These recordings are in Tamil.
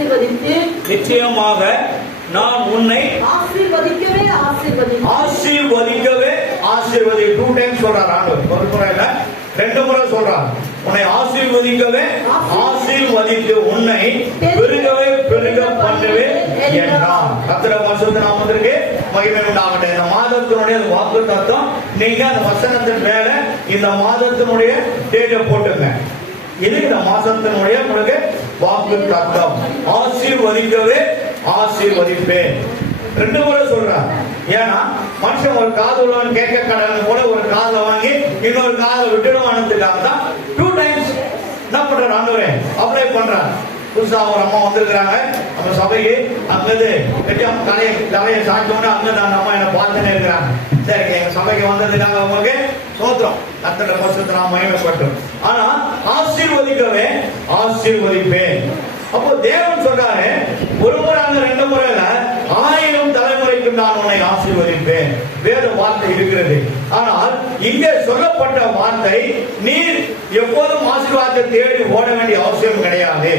ஆசீர்வதித்து நிச்சயமாக நான் உன்னை ஆசீர்வதிக்கவே ஆசீர்வதி 2 டைம்ஸ் சொல்றார் ஆண்டவர். ஒரு முறை இல்ல 2 முறை சொல்றார். உன்னை ஆசீர்வதிக்கவே ஆசீர்வதித்து உன்னை பெருகவே பெருக பண்ணுவேன் என்றார். கர்த்தருடைய பரிசுத்த நாமத்திற்கு மகிமை உண்டாகட்டும். இந்த மாதத்தினுடைய வாக்குத்தத்தம் நீங்க அந்த வசனத்தின் மேல இந்த மாதத்தினுடைய டேட்டை போட்டுங்க. இது இந்த மாசத்தினுடைய உங்களுக்கு வாக்குத்தத்தம். ஆசீர்வதிக்கவே ஆசீர்வதிப்பேன் 2 முறை சொல்றார். ஏன்னா மனுஷன் ஒரு காது உள்ளவன் கேட்க கடவுள் போல ஒரு காதை வாங்கி இன்னொரு காதை விட்டுடுவானதுக்காக தான் 2 டைம்ஸ் என்ன பண்றாரு ஆண்டவரே அப்ளை பண்றார். புதுசா ஒரு அம்மா வந்திருக்கிறாங்க நம்ம சபைக்கு. அங்கிருந்து தலையை சாப்பிட்டோன்னு அங்க அந்த அம்மா என்ன பார்த்துன்னு இருக்கிறாங்க. சரி, எங்க சபைக்கு வந்ததுக்காக அவங்களுக்கு சோத்திரம். கர்த்தருடைய பரிசுத்த நாமம் மகிமைப்பட்டோம். ஆனா ஆசீர்வதிக்கவே ஆசீர்வதிப்பேன். அப்போ தேவன் சொல்றாரு, ஒரு முறை 2 முறையில 1000 தலைமுறைக்கு நான் உன்னை ஆசீர்வதிப்பேன். வேத வார்த்தை இருக்கிறது. ஆனால் இங்கே சொல்லப்பட்ட வார்த்தை, நீர் எப்போதும் ஆசீர்வாதத்தை தேடி ஓட வேண்டிய அவசியம் கிடையாது.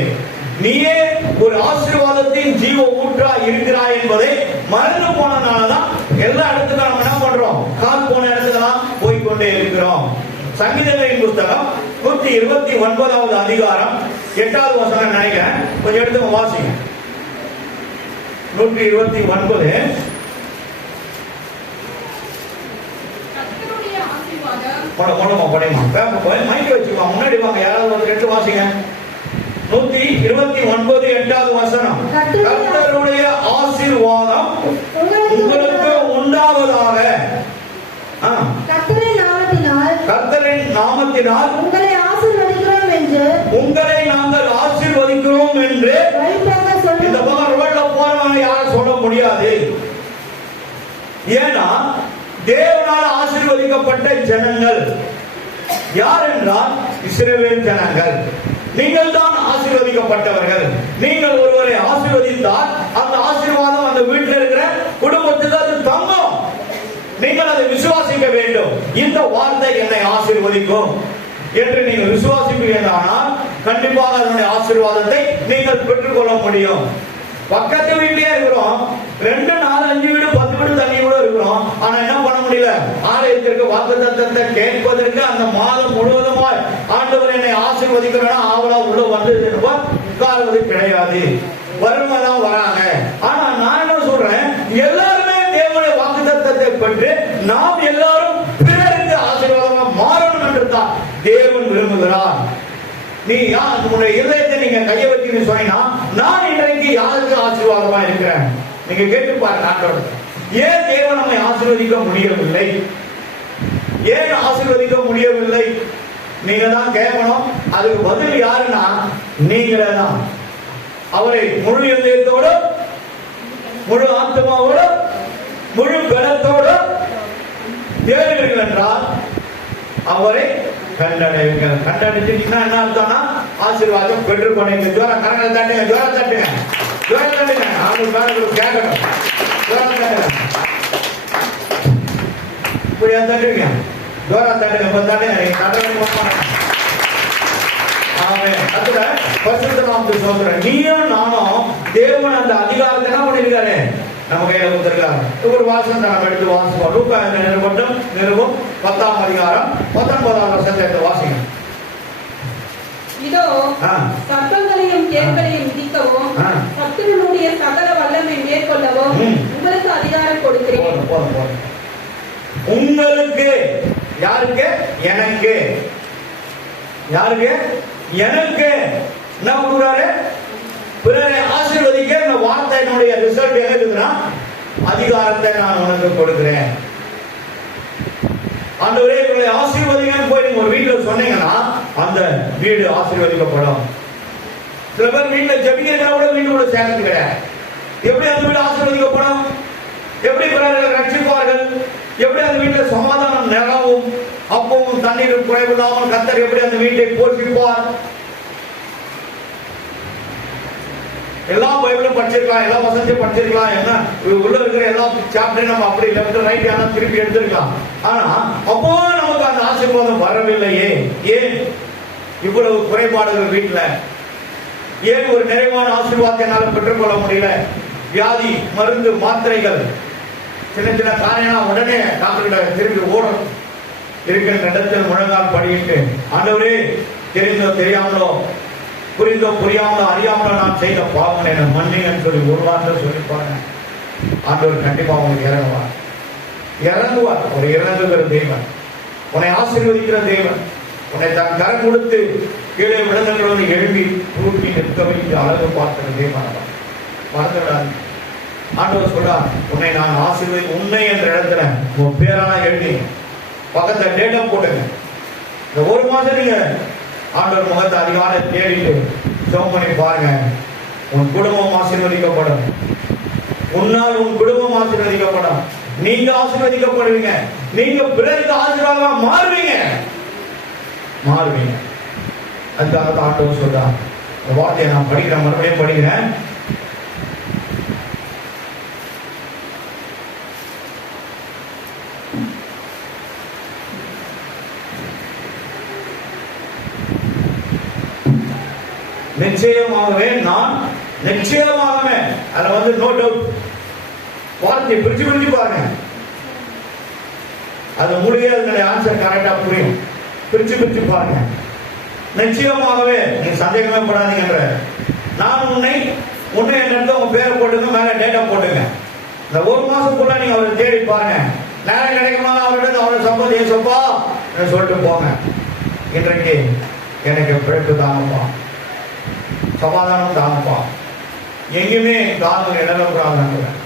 நீயே ஒரு ஆசீர்வாதத்தின் ஜீவ ஊற்றா இருக்கிறாய் என்பதை மறந்து போனதுனாலதான் எல்லா இடத்துக்கும் நம்ம என்ன பண்றோம், கால் போன இடத்துலாம் போய்கொண்டே இருக்கிறோம். சங்கீதங்களின் புஸ்தகம் 129வது அதிகாரம் 8வது வசனம் நினைக்கிறேன். கொஞ்சம் எடுத்து வாசிங்க. 129. மைக் வச்சுக்கோ, முன்னாடி வாங்க. யாராவது ஒரு எடுத்து வாசிங்க. 129 8வது வசனம். கர்த்தருடைய ஆசீர்வாதம் உங்களுக்கு உண்டாவதாக. கர்த்தரின் நாமத்தினால் உங்களை நாங்கள் ஆசீர்வதிக்கிறோம் என்று இந்த பக்கம் ரோட்ல போறவங்க யாரும் சொல்ல முடியாது. ஏன்னா தேவனால் ஆசீர்வதிக்கப்பட்ட ஜனங்கள் யார் என்றால் இஸ்ரவேல் ஜனங்கள். நீங்கள் தான் ஆசீர்வதிக்கப்பட்டவர்கள். நீங்கள் ஒருவரை ஆசீர்வதித்தால் அந்த ஆசீர்வாதம் அந்த வீட்டில் இருக்கிற குடும்பத்துக்கு அது தங்கும். நீங்கள் அதை விசுவாசிக்க வேண்டும். இந்த வார்த்தை என்னை ஆசீர்வதிக்கும் என்று நீங்கள் விசுவாசிப்பீர்களானால் கண்டிப்பாக அதனுடைய ஆசீர்வாதத்தை நீங்கள் பெற்றுக்கொள்ள முடியும். பக்கத்து வீட்டிலே இருக்கிறோம், 2 4 5 வீடு 10 வீடு தண்ணி கூட இருக்கிறோம். ஆனா என்ன பண்ண முடியல, ஆலயத்திற்கு வாக்குத்தத்தத்தை கேட்பதற்கு அந்த மாதம் முழுவதுமாய் ஆண்டவர் என்னை ஆசீர்வதிக்கிறேன் ஆவலா உள்ள வந்து உட்கார்வது கிடையாது. வருமாதான் வராங்க. ஆனா நான் என்ன சொல்றேன், எல்லாருமே தேவனுடைய வாக்குத்தத்தத்தை பெற்று நாம் எல்லாரும் பிறருக்கு ஆசீர்வாதமா மாறணும் என்று தான் தேவன் விரும்புகிறார். நீ உன்னுடைய இதயத்தை நீங்க கைய வச்சு சொன்னா, நான் இன்றைக்கு யாருக்கு ஆசீர்வாதமா இருக்கிறேன் நீங்க கேட்டு பாருங்க. ஆண்டோட ஏன் தேவன் நம்மை ஆசீர்வதிக்க முடியவில்லை? ஏன் ஆசீர்வதிக்க முடியவில்லை? நீங்க தான் கேட்கணும். அதுக்கு பதில் யாருன்னா நீங்களே தான். அவரை முழு இதயத்தோடு, முழு ஆத்மாவோடு, முழு பலத்தோடு தேடுவீர்கள் என்றால் அவரை கண்டடைவீர்கள். கண்டடைச்சிட்டீங்கன்னா என்ன அர்த்தம்னா ஆசீர்வாதம் பெற்றுக்கொண்டீங்க. ஜோரம் கரங்களை தட்டுங்க, ஜோரம் தட்டுங்க, ஜோரம் தட்டுங்க. அவங்க கேட்கணும். ஜோரம் தட்டுங்க, இப்படியா தட்டுங்க, ஜோரம் தட்டுங்க. இப்ப தட்டுங்க, நீங்க தட்டுங்க. பரிசுத்த நாமத்துக்கு ஸ்தோத்திரம். நீயும் நானும் தேவன் அந்த அதிகாரத்தை என்ன பண்ணிருக்காரு, நம்ம கையில கொடுத்திருக்காரு. ஒரு வாசகம் நம்ம எடுத்து வாசிப்போம். லூக்கா நிருபம் 10ஆம் அதிகாரம் 19வது வசனத்தை வாசிங்க. இதோ சட்டங்களையும் தேர்களையும் விதிக்கவும் சத்துருடைய சகல வல்லமை மேற்கொள்ளவும் உங்களுக்கு அதிகாரம் கொடுக்கிறேன். உங்களுக்கு, யாருக்கு? எனக்கு. யாருக்கு? எனக்கு. என்ன கொடுக்குறாரு? பிறரை ஆசீர்வதிக்க. இந்த வார்த்தையினுடைய ரிசல்ட் என்ன இருக்குன்னா, அதிகாரத்தை நான் உனக்கு கொடுக்கிறேன். ஆண்டவரே இவர்களை ஆசீர்வதிங்கன்னு போய் நீங்க ஒரு வீட்டுல சொன்னீங்கன்னா அந்த வீடு ஆசீர்வதிக்கப்படும். சில பேர் வீட்டுல ஜெபிக்கிறதுனா கூட வீட்டுக்குள்ள சேர்ந்து கிடையாது. எப்படி அந்த வீடு ஆசீர்வதிக்கப்படும்? எப்படி பிறர்கள் ரட்சிப்பார்கள்? எப்படி அந்த வீட்டுல சமாதானம் நிலவும், அப்பவும் தண்ணீரும் குறைவில்லாமல் கர்த்தர் எப்படி அந்த வீட்டை போஷிப்பார்? எல்லா பைபிளும் படிச்சிருக்கலாம், எல்லா வசனத்தையும் படிச்சிருக்கலாம். என்ன உள்ள இருக்கிற எல்லா சாப்டரையும் நம்ம அப்படி லெஃப்ட் ரைட் ஆனா திருப்பி எடுத்திருக்கலாம். ஆனா அப்போ நமக்கு அந்த ஆசீர்வாதம் வரவில்லையே. ஏன் இவ்வளவு குறைபாடுகள் வீட்டுல? ஏன் ஒரு நிறைவான ஆசீர்வாதத்தை என்னால் பெற்றுக்கொள்ள முடியல? வியாதி, மருந்து, மாத்திரைகள், சின்ன சின்ன காரியம் உடனே டாக்டர்கிட்ட திரும்பி ஓடும். இருக்கின்ற இடத்தில் முழங்கால் படியிட்டு, ஆண்டவரே, தெரிந்தோ தெரியாமலோ, புரிந்தோ புரியாமலோ, அறியாமலோ நான் செய்த பாவங்களை எனக்கு மன்னிங்கன்னு சொல்லி ஒரு வார்த்தை சொல்லி பாருங்க. ஆண்டவர் கண்டிப்பா உங்களுக்கு இறங்குவார். ஒரு இறங்குகிற தேவன், உன்னை ஆசீர்வதிக்கிற தேவன், உன்னை தன் கரம் கொடுத்து கீழே விழுந்தவர்களை எழுப்பி தூக்கி நிற்க வைத்து அழகு பார்க்கிற தேவன். மறந்துவிடாது. ஆண்டவர் சொல்றார், உன்னை நான் ஆசீர்வதி, உன்னை என்ற இடத்துல உன் பேரான எழுதி பக்கத்துல டேட்டா போட்டுங்க. இந்த ஒரு மாசம் நீங்க ஆண்டவர் முகத்தை அதிகாலை தேடிட்டு ஜெபம் பண்ணி பாருங்க. உன் குடும்பம் ஆசீர்வதிக்கப்படும். உன்னால் உன் குடும்பம் ஆசீர்வதிக்கப்படும். நீங்க ஆசீர்வதிக்கப்படுவீங்க. நீங்க பிறருக்கு ஆசீர்வாதமா மாறுவீங்க. அதுக்காக ஆண்டவர் சொல்றார். இந்த வார்த்தையை நான் படிக்கிறேன், மறுபடியும் படிக்கிறேன். நிச்சயமாகவே நான் நிச்சயமாகவே அதுல வந்து நோ டவுட் வார்த்தை பிரிச்சு பாருங்க. அது முடிய அதனுடைய ஆன்சர் கரெக்டா புரியும். பிரிச்சு பாருங்க. நிச்சயமாகவே நீங்க சந்தேகமே படாதீங்கன்ற, நான் உன்னை என்ற உங்க பேரை போட்டுங்க, மேல டேட்டா போட்டுங்க. இந்த ஒரு மாசத்துக்குள்ள நீங்க அவரை தேடி பாருங்க. நேரம் கிடைக்குமா அவர்கிட்ட அவரை சம்பவம் ஏசப்பா சொல்லிட்டு போங்க. இன்றைக்கு எனக்கு பிழைப்பு தாங்கப்பா, சமாதானம் தாங்கப்பா, எங்கேயுமே காதல் இடங்கக்கூடாது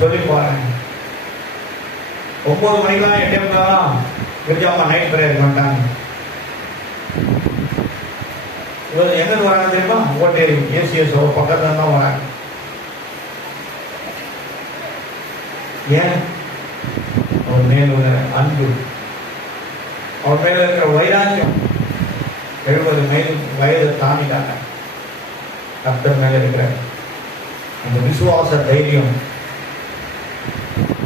சொல்லி பாருங்க. 9 மணிக்கெல்லாம் 8 மணிக்கெல்லாம் கிரிஜாமா நைட் பிரேயர் பண்ணிட்டாங்க. எங்க வராங்க தெரியுமா? ஓட்டேரி ஏசிஎஸ் பக்கத்துல தான் வராங்க. ஏன்? அவர் மேல உள்ள அன்பு, அவர் மேல இருக்கிற வைராக்கியம். 70 வயது தாண்டிட்டாங்க. கர்த்தர் மேல இருக்கிற அந்த விசுவாச தைரியம்,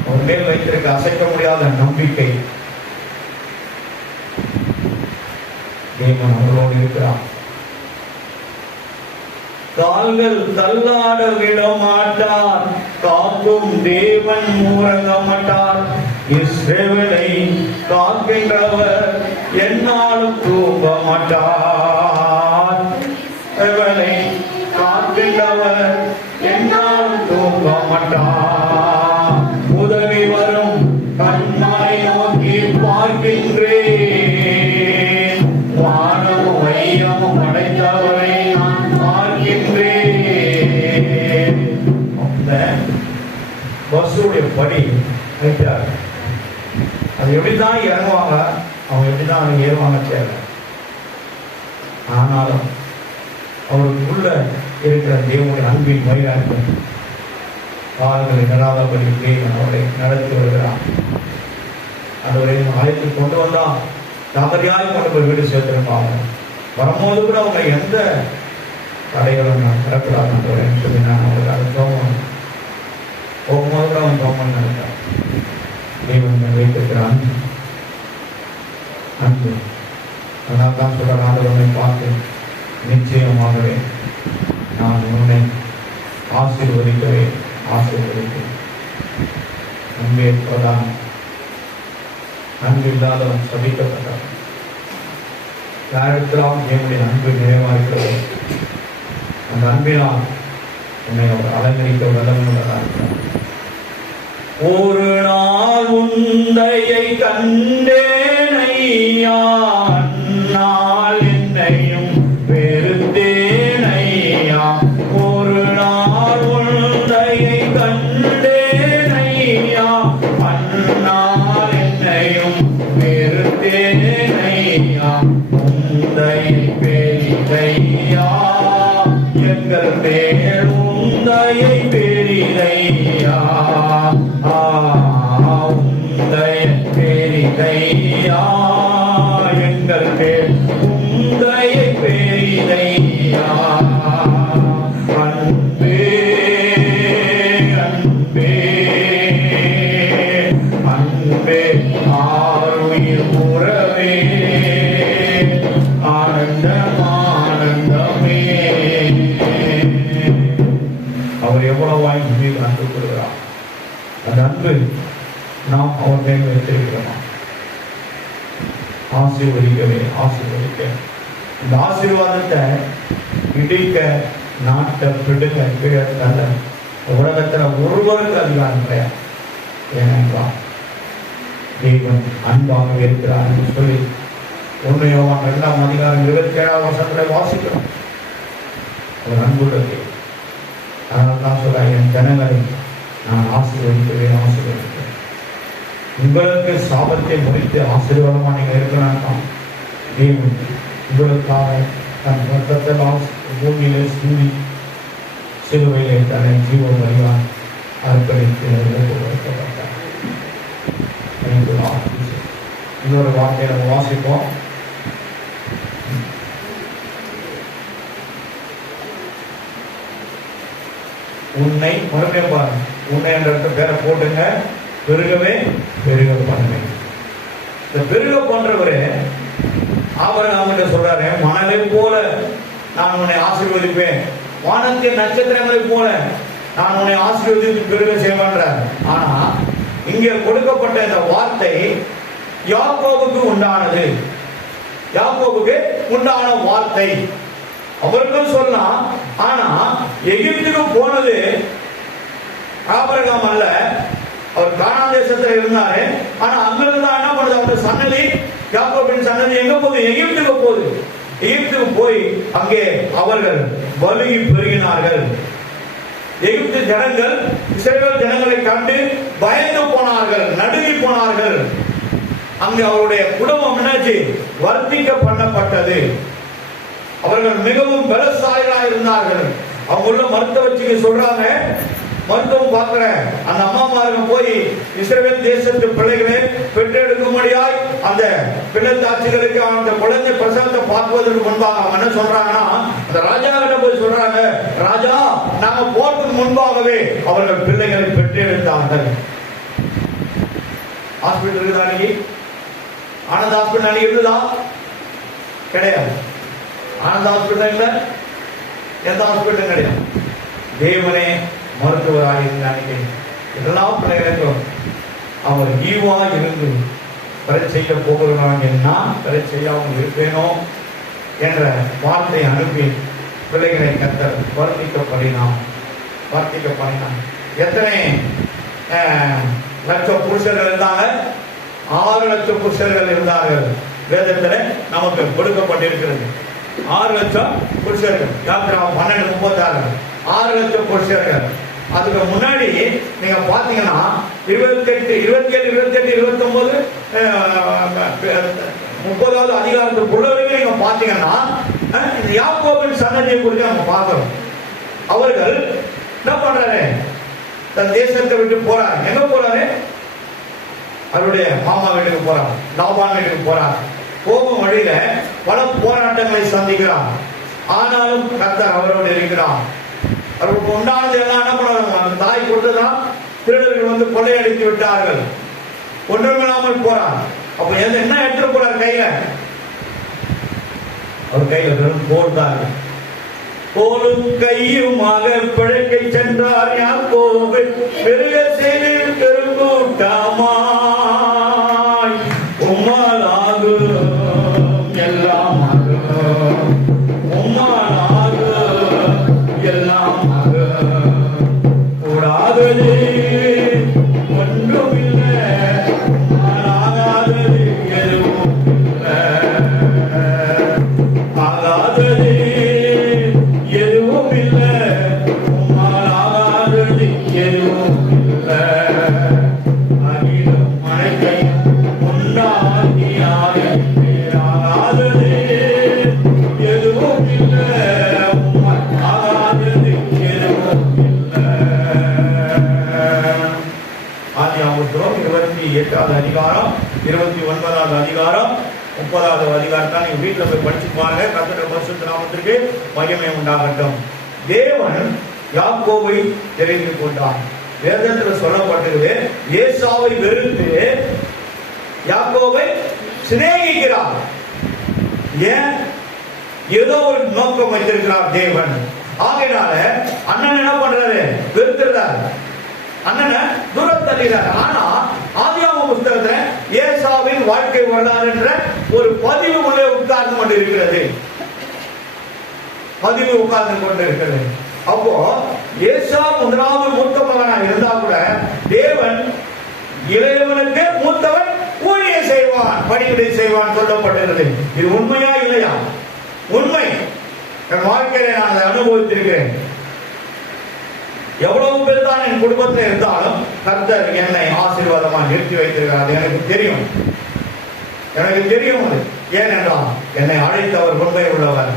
அவர் மேல் வைத்திருக்க அசைக்க முடியாத நம்பிக்கை, தேவன் அவர்களோடு இருக்கிறார். கால்கள் தள்ளாட விட மாட்டார், காக்கும் தேவன் ஊரங்க மாட்டார். இஸ்ரவேலை காக்கின்றவர் என்னாலும் தூங்க மாட்டார். இஸ்ரவேலை காக்கின்றவர் என்னாலும் தூங்க மாட்டார். உதவி வரும் கண்மாய் நோக்கி பார்க்கின்றேன், வானமும் வையமும் அடைந்தவரை நான் பார்க்கின்றேன். அந்த பஸ்ஸுடைய படி வைத்தார். அது எப்படிதான் இறங்குவாங்க, அவங்க எப்படிதான் ஏறுவாங்க தேவை. ஆனாலும் அவருக்குள்ள இருக்கிற தேவனுடைய அன்பின் வைராக்கியம் கால்களை நடாதபடி தேவன் அவரை நடத்தி வருகிறான். அதுவரை அழைத்து கொண்டு வந்தான், தவறியாய் கொண்டு போய் வீடு சேர்த்திருப்பாங்க. வரும்போது கூட அவங்க எந்த தடைகளும் நான் பெறக்கூடாதுன்னு சொல்லி நான் அவருக்கு அதை தோமம் போகும்போது கூட அவன் தோமம் நினைத்தான். தேவன் வைத்திருக்கிறான் அன்பு. அதனால் தான் சொல்ற ஆண்டவனை பார்த்து, நிச்சயமாகவே நான் உன்னை ஆசீர்வதிக்கிறேன். அன்பே பிரதானம். அன்பு இல்லாதவன் சபிக்கப்பட்டான். யாரிடத்திலாம் என்னுடைய அன்பு நிறைவாஇருக்கிறது, அந்த அன்பினால் உன்னை அவர் அலங்கரிக்க வல்லவனாக இருக்கிறார். ஒரு நாள் உந்தையை கண்டேனையா, நாள் என்னையும் வெறுத்தேனையா. ஒரு நாள் உந்தையை கண்டேனையா, அந்நாள் என்னையும் வெறுத்தேனையா. உந்தையை பெரிதையா, எங்கள் மேல் உந்தையை பெரிதையா. உந்தையை பெரிதையா, எங்கள் மேல் உந்தையை பெரிதையா. அன்பே அன்பே அன்பே ஆருயிர் உறவே, ஆனந்தம் ஆனந்தம் எவ்வளவாய் மீது அன்பு கொள்கிறார். அந்த அன்பு நாம் அவர் மேல் வைத்திருக்கிறோமா? ஆசீர்வதிக்கவே ஆசீர்வதிக்க இந்த ஆசீர்வாதத்தை இடிக்க நாட்ட பிடுங்க கீழே தள்ள உலகத்துல ஒருவருக்கு அதிகாரம் கிடையாது. ஏனென்றால் தேவன் அன்பாக இருக்கிறார் என்று சொல்லி 1 யோவான் 2ஆம் அதிகாரம் 27ஆம் வசனத்தில் வாசிக்கிறோம். ஒரு அன்புள்ளது. அதனால் தான் சொல்ல, என் ஜனங்களை நான் ஆசீர்வதிக்கிறேன் ஆசீர்வதிக்கிறேன். உங்களுக்கு சாபத்தை முடித்து ஆசீர்வாதமாக நீங்கள் இருக்கணும். தேவன் உங்களுக்காக தன் ரத்தத்தால் பூமியிலே சிந்தி சிலுவையிலே தன்னை ஜீவ பலியாய் அர்ப்பணித்து வைக்கப்பட்டார். இன்னொரு வார்த்தையை நம்ம வாசிப்போம். உன்னை மறுபடியும் பாருங்க. உன்னை என்ற பேரை போட்டுங்க. பெருகவே பெருக பண்ணுங்க. இந்த பெருக பண்றவரே அவர் அவங்கிட்ட சொல்றாரு, மணலை போல நான் உன்னை ஆசீர்வதிப்பேன், வானத்தின் நட்சத்திரங்களை போல நான் உன்னை ஆசீர்வதித்து பெருக செய்வேன்றார். ஆனா இங்கே கொடுக்கப்பட்ட இந்த வார்த்தை யாக்கோபுக்கு உண்டானது. யாக்கோபுக்கு உண்டான வார்த்தை அவர்கள் சொல்லலாம். ஆனா எகிப்துக்கு போனது ஆபிரகாம் அல்ல, அவர் கானான் தேசத்துல இருந்தாரு. ஆனா அங்கிருந்து தான் என்ன பண்ணுது, அவருடைய சன்னதி, யாக்கோபின் சன்னதி எங்க போகுது? எகிப்துக்கு போகுது. எகிப்துக்கு போய் அங்கே அவர்கள் பலுகி பெருகினார்கள். எகிப்து ஜனங்கள் இஸ்ரவேல் ஜனங்களை கண்டு பயந்து போனார்கள், நடுங்கி போனார்கள். அங்கு அவருடைய குடும்பம் என்னாச்சு? வர்த்திக்க பண்ணப்பட்டது. அவர்கள் மிகவும் பலசாலிகளாக இருந்தார்கள். அவங்க உள்ள மருத்துவச்சிக்கு சொல்றாங்க, மருத்துவம் பார்க்கிற அந்த அம்மாமார்கள் போய் இஸ்ரவேல் தேசத்து பிள்ளைகளை பெற்றெடுக்கும்படியாய் அந்த பிள்ளைத்தாட்சிகளுக்கு அந்த குழந்தை பிரசவத்தை பார்ப்பதற்கு முன்பாக அவங்க என்ன சொல்றாங்கன்னா, அந்த ராஜா கிட்ட போய் சொல்றாங்க, ராஜா நாங்க போறதுக்கு முன்பாகவே அவர்கள் பிள்ளைகளை பெற்றெடுத்தார்கள். ஹாஸ்பிட்டல் இருக்குதா? அன்னைக்கு ஆனந்த ஹாஸ்பிட்டல் அன்னைக்கு இருக்குதா? கிடையாது. ஆனந்த ஹாஸ்பிட்டல் இல்ல, எந்த ஹாஸ்பிட்டலும் கிடையாது. தேவனே மருத்துவராக இருந்தாங்க. எல்லா பிள்ளைகளுக்கும் அவர் ஈவா இருந்து பெற செய்ய போகிறாங்க. நான் பெற செய்யாமல் இருப்பேனோ என்ற வார்த்தை அனுப்பி பிள்ளைகளை கத்தர் வர்த்திக்கப்படினான். எத்தனை லட்சம் புருஷர்கள் இருந்தாங்க? 6 லட்சம் புருஷர்கள் இருந்தார்கள். வேதத்தில் நமக்கு கொடுக்கப்பட்டிருக்கிறது 6 லட்சம் புருஷர்கள். யாத்திராமம் 12:36 6 லட்சம் புருஷர்கள். அதுக்கு முன்னாடி நீங்க பாத்தீங்கன்னா 28, 27, 28, 29, 30வது அதிகாரத்துக்குள்ள வரைக்கும் நீங்க பாத்தீங்கன்னா யாக்கோபின் சன்னதியை குறித்து நம்ம பார்க்கிறோம். அவர்கள் என்ன பண்றாரு? தன் தேசத்தை விட்டு போறாரு. எங்க போறாரு? அவருடைய மாமா வீட்டுக்கு போறார், லாபான் வீட்டுக்கு போறார். போகும் வழியில பல போராட்டங்களை சந்திக்கிறார். ஆனாலும் கர்த்தர் அவரோடு இருக்கிறார். அவருக்கு உண்டானது எல்லாம் என்ன பண்ணுவாங்க? தாய் கொடுத்ததான் திருடர்கள் வந்து கொள்ளையடித்து விட்டார்கள். ஒன்றுமில்லாமல் போறார். அப்ப என்ன எடுத்துட்டு போறார் கையில? அவர் கையில வெறும் கோல் தான். கோலும் கையுமாக பிழைக்கை சென்றார் யாக்கோபு, பெருக செய்து பெருங்கூட்டமாய் உம்மாலாகும் எல்லாம் கூடாதது ஒன்றுமில்லை, ஆகாதது எதுவும் இல்லை, ஆகாதது எதுவும் இல்லை, ஆகாதது எதுவும் இல்லை. அகிலும் மழைக்கையும் உண்டாகியாய் ஆகாதது எதுவும் இல்லை, ஆகாதது எதுவும் இல்லை. ஆதியாகமம் 28வது அதிகாரம், 29வது அதிகாரம், 30வது அதிகாரத்தை நீங்க வீட்டுல போய் படிச்சு பாருங்க. கர்த்தருடைய பரிசுத்த நாமத்திற்கு மகிமை உண்டாகட்டும். தேவன் யாக்கோபை தெரிந்து கொண்டார். வேதத்தில் சொல்லப்பட்டது, ஏசாவை வெறுத்து யாக்கோபை சிநேகிக்கிறார். ஏன்? ஏதோ ஒரு நோக்கம் வைத்திருக்கிறார் தேவன். ஆகையினால அண்ணன் என்ன பண்றாரு? வெறுத்துறாரு, அண்ணனை தூரம் தள்ளிறாரு. ஆனா ஆதியாகம புத்தகத்துல ஏசாவின் வாழ்க்கை வரலாறு என்ற ஒரு பதிவு உள்ளே உட்கார்ந்து கொண்டு இருக்கிறது. பதிவு உட்கார்ந்து கொண்டு இருக்கிறது. அப்போ ஏசா முதலாவது மூத்த மகனாக இருந்தா கூட தேவன் இளையவனுக்கு மூத்தவன் ஊழியை செய்வான், பணிவிடை செய்வான் சொல்லப்பட்டிருக்கிறது. இது உண்மையா இல்லையா? உண்மை. என் வாழ்க்கையில நான் அதை அனுபவித்திருக்கிறேன். எவ்வளவு பேர் தான் என் குடும்பத்தில் இருந்தாலும் கர்த்தர் என்னை ஆசீர்வாதமா நிறுத்தி வைத்திருக்கிறார். எனக்கு தெரியும், எனக்கு தெரியும். அது ஏனென்றால் என்னை அழைத்தவர் உண்மை உள்ளவர்.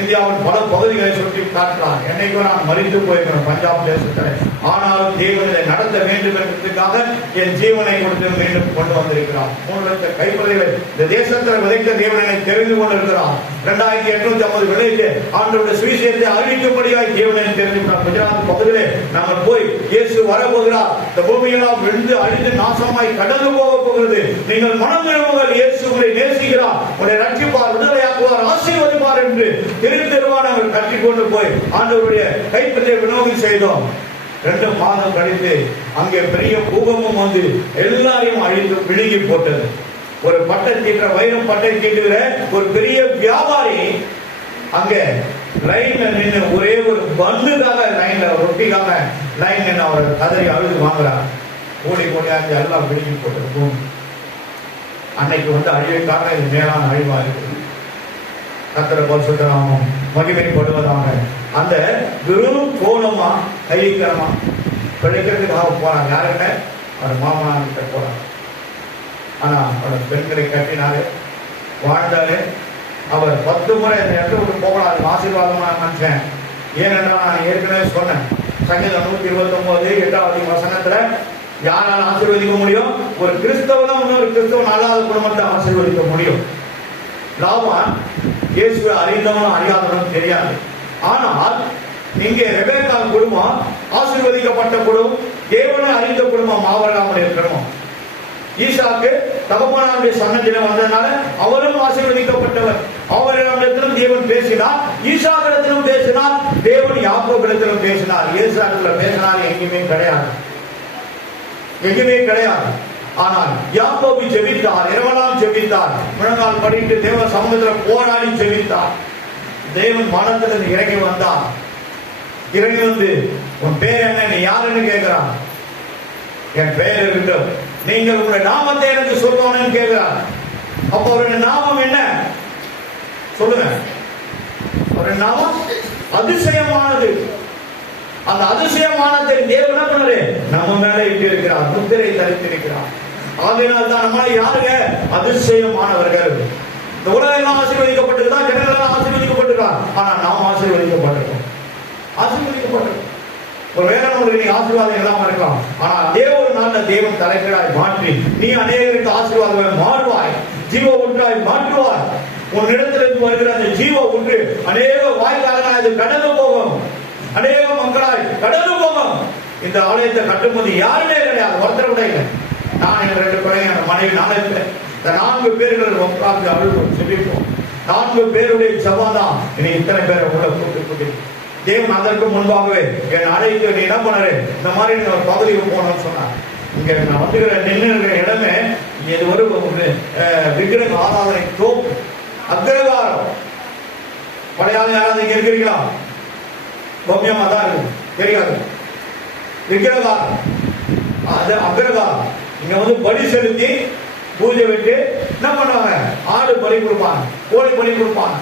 இந்தியாவின் பல பகுதிகளை சுற்றி காட்டுறார். என்னைக்கும் நான் மறித்து போயிருக்கிறேன் பஞ்சாப் தேசத்தில். ஆனாலும் தேவனை நடத்த வேண்டும் என்பதற்காக என் ஜீவனை கொடுத்து மீண்டும் கொண்டு வந்திருக்கிறார். 3 லட்சம் கைப்பறைகளை இந்த தேசத்தில் விதைத்த தேவனை தெரிந்து கொண்டிருக்கிறார். 2850 விளைவிட்டு ஆண்டவருடைய சுவிசேஷத்தை அறிவிக்கும்படியாய் தேவனை தெரிந்து குஜராத் பகுதியிலே நாங்கள் போய் இயேசு வரப்போகிறார், இந்த பூமியெல்லாம் விழுந்து அழிந்து நாசமாய் கடந்து போக போகிறது, நீங்கள் மனம் திரும்புங்கள், இயேசு உங்களை நேசிக்கிறார், உங்களை ரட்சிப்பார், விடுதலையாக்குவார், ஆசீர்வதிப்பார் என்று திருத்தெருவா நாங்கள் கட்டிக்கொண்டு போய் ஆண்டவருடைய கைப்பற்றிய வினோதம் செய்தோம். 2 மாதம் கழித்து அங்கே பெரிய பூகம்பம் வந்து எல்லாரையும் அழித்து விழுங்கி போட்டது. ஒரு பட்டை தீட்டுற, வைரம் பட்டை தீட்டுகிற ஒரு பெரிய வியாபாரி அங்கே லைன்ல நின்று ஒரே ஒரு பந்துக்காக லைன்ல ரொட்டிக்காக லைன் நின்று அவர் கதறி அழுது வாங்குறார். கோடி கோடியாச்சு எல்லாம் விழுங்கி போட்டது பூமி. அன்னைக்கு வந்து அழிவுக்காக இது மேலான அழிவா இருக்கு. கர்த்தரை பரிசுத்தராமம் மகிமைப்படுவதாக. அந்த வெறும் கோலமா கைக்கரமா பிழைக்கிறதுக்காக போறாங்க. யாருக்கிட்ட? அவர் மாமனார்கிட்ட போறாங்க. ஆனா அவர் பெண்களை கட்டினாரு, வாழ்ந்தாரு. அவர் 10 முறை இந்த இடத்த விட்டு போகலாம், ஆசீர்வாதமா நினைச்சேன். ஏனென்றால் நான் ஏற்கனவே சொன்னேன், சங்கீதம் 129 8வது வசனத்துல யாரால ஆசீர்வதிக்க முடியும்? ஒரு கிறிஸ்தவன் இன்னொரு கிறிஸ்தவன் அல்லாத குடும்பத்தை ஆசீர்வதிக்க முடியும். லாபான் இயேசுவை அறிந்தவனும் அறியாதவனும் தெரியாது. ஆனால் இங்கே ரெபெக்கா குடும்பம் ஆசீர்வதிக்கப்பட்ட குடும்பம், தேவனை அறிந்த குடும்பம், ஆபிரகாமுடைய குடும்பம். ஈசாக்கு தகப்பனாருடைய சன்னதியில வந்ததுனால அவரும் ஆசீர்வதிக்கப்பட்டவர். ஆபிரகாமிடத்திலும் தேவன் பேசினார், ஈசாக்கிடத்திலும் பேசினார், தேவன் யாக்கோபிடத்திலும் பேசினார். ஈசாக்கிடத்துல பேசினார் எங்கேயுமே கிடையாது, எங்கேயுமே கிடையாது. ஆனால் யாக்கோபு ஜெபித்தார், இரவெல்லாம் ஜெபித்தார், முழங்கால் படிட்டு தேவ சமூகத்தில் போராடி ஜெபித்தார். தேவன் வானத்திலிருந்து இறங்கி வந்தார். இறங்கி வந்து உன் பேர் என்ன, நீ யாருன்னு கேட்கிறான். என் பெயர் இருக்கட்டும், நீங்கள் உங்களுடைய நாமத்தை எனக்கு சொல்லணும்னு கேட்கிறார். அப்போ அவருடைய நாமம் என்ன சொல்லுங்க? அவருடைய நாமம் அதிசயமானது. அந்த அதிசயமானதை தேவன் என்ன பண்ணாரு? நம்ம மேல இட்டு இருக்கிறார், முத்திரை தரித்திருக்கிறார். ஆகையினால் தான் நம்ம யாருங்க? அதிசயமானவர்கள். இந்த உலகம் எல்லாம் ஆசீர்வதிக்கப்பட்டிருக்கா, ஜனங்கள் எல்லாம் ஆசீர்வதிக்கப்பட்டிருக்கான். ஆனா நாம் ஆசீர்வதிக்கப்பட்டிருக்கோம், ஆசீர்வதிக்கப்பட்டிருக்கோம். ஒரு வேற நீ ஆசீர்வாதம் இல்லாம இருக்கலாம். ஆனா அதே ஒரு நாள்ல தேவன் தலைகளாய் மாற்றி நீ அநேகருக்கு ஆசீர்வாதம் மாறுவாய், ஜீவ ஒன்றாய் மாற்றுவாய். உன் இடத்திலிருந்து வருகிற அந்த ஜீவ ஒன்று அநேக வாய்க்காரங்களாய் அது கடந்து போகும், அநேக மக்களாய் கடந்து போகும். இந்த ஆலயத்தை கட்டும்போது யாருமே கிடையாது, ஒருத்தர் கூட இல்லை. நான் என் 2 பிள்ளைங்க, மனைவி, நானே இருப்பேன். இந்த 4 பேர்கள் உட்கார்ந்து அழுவோம், செபிப்போம். 4 பேருடைய ஜெபம்தான் இனி இத்தனை பேரை உள்ள கூட்டு. தேவன் அதற்கு முன்பாகவே என் அழைத்து நீ என்ன பண்ணாரு, இந்த மாதிரி நீ ஒரு பகுதிக்கு போகணும்னு சொன்னார். இங்க நான் வந்துக்கிற நின்று இருக்கிற இடமே இது ஒரு விக்கிரக ஆராதனை தோப்பு, அக்ரகாரம். பழையாள யாராவது இங்க இருக்கிறீங்களா? பொம்மியமா தான் இருக்கு, தெரியாது. விக்கிரகாரம், அது அக்ரகாரம். இங்க வந்து பலி செலுத்தி பூஜை விட்டு என்ன பண்ணுவாங்க? ஆடு பலி கொடுப்பாங்க, கோழி பலி கொடுப்பாங்க.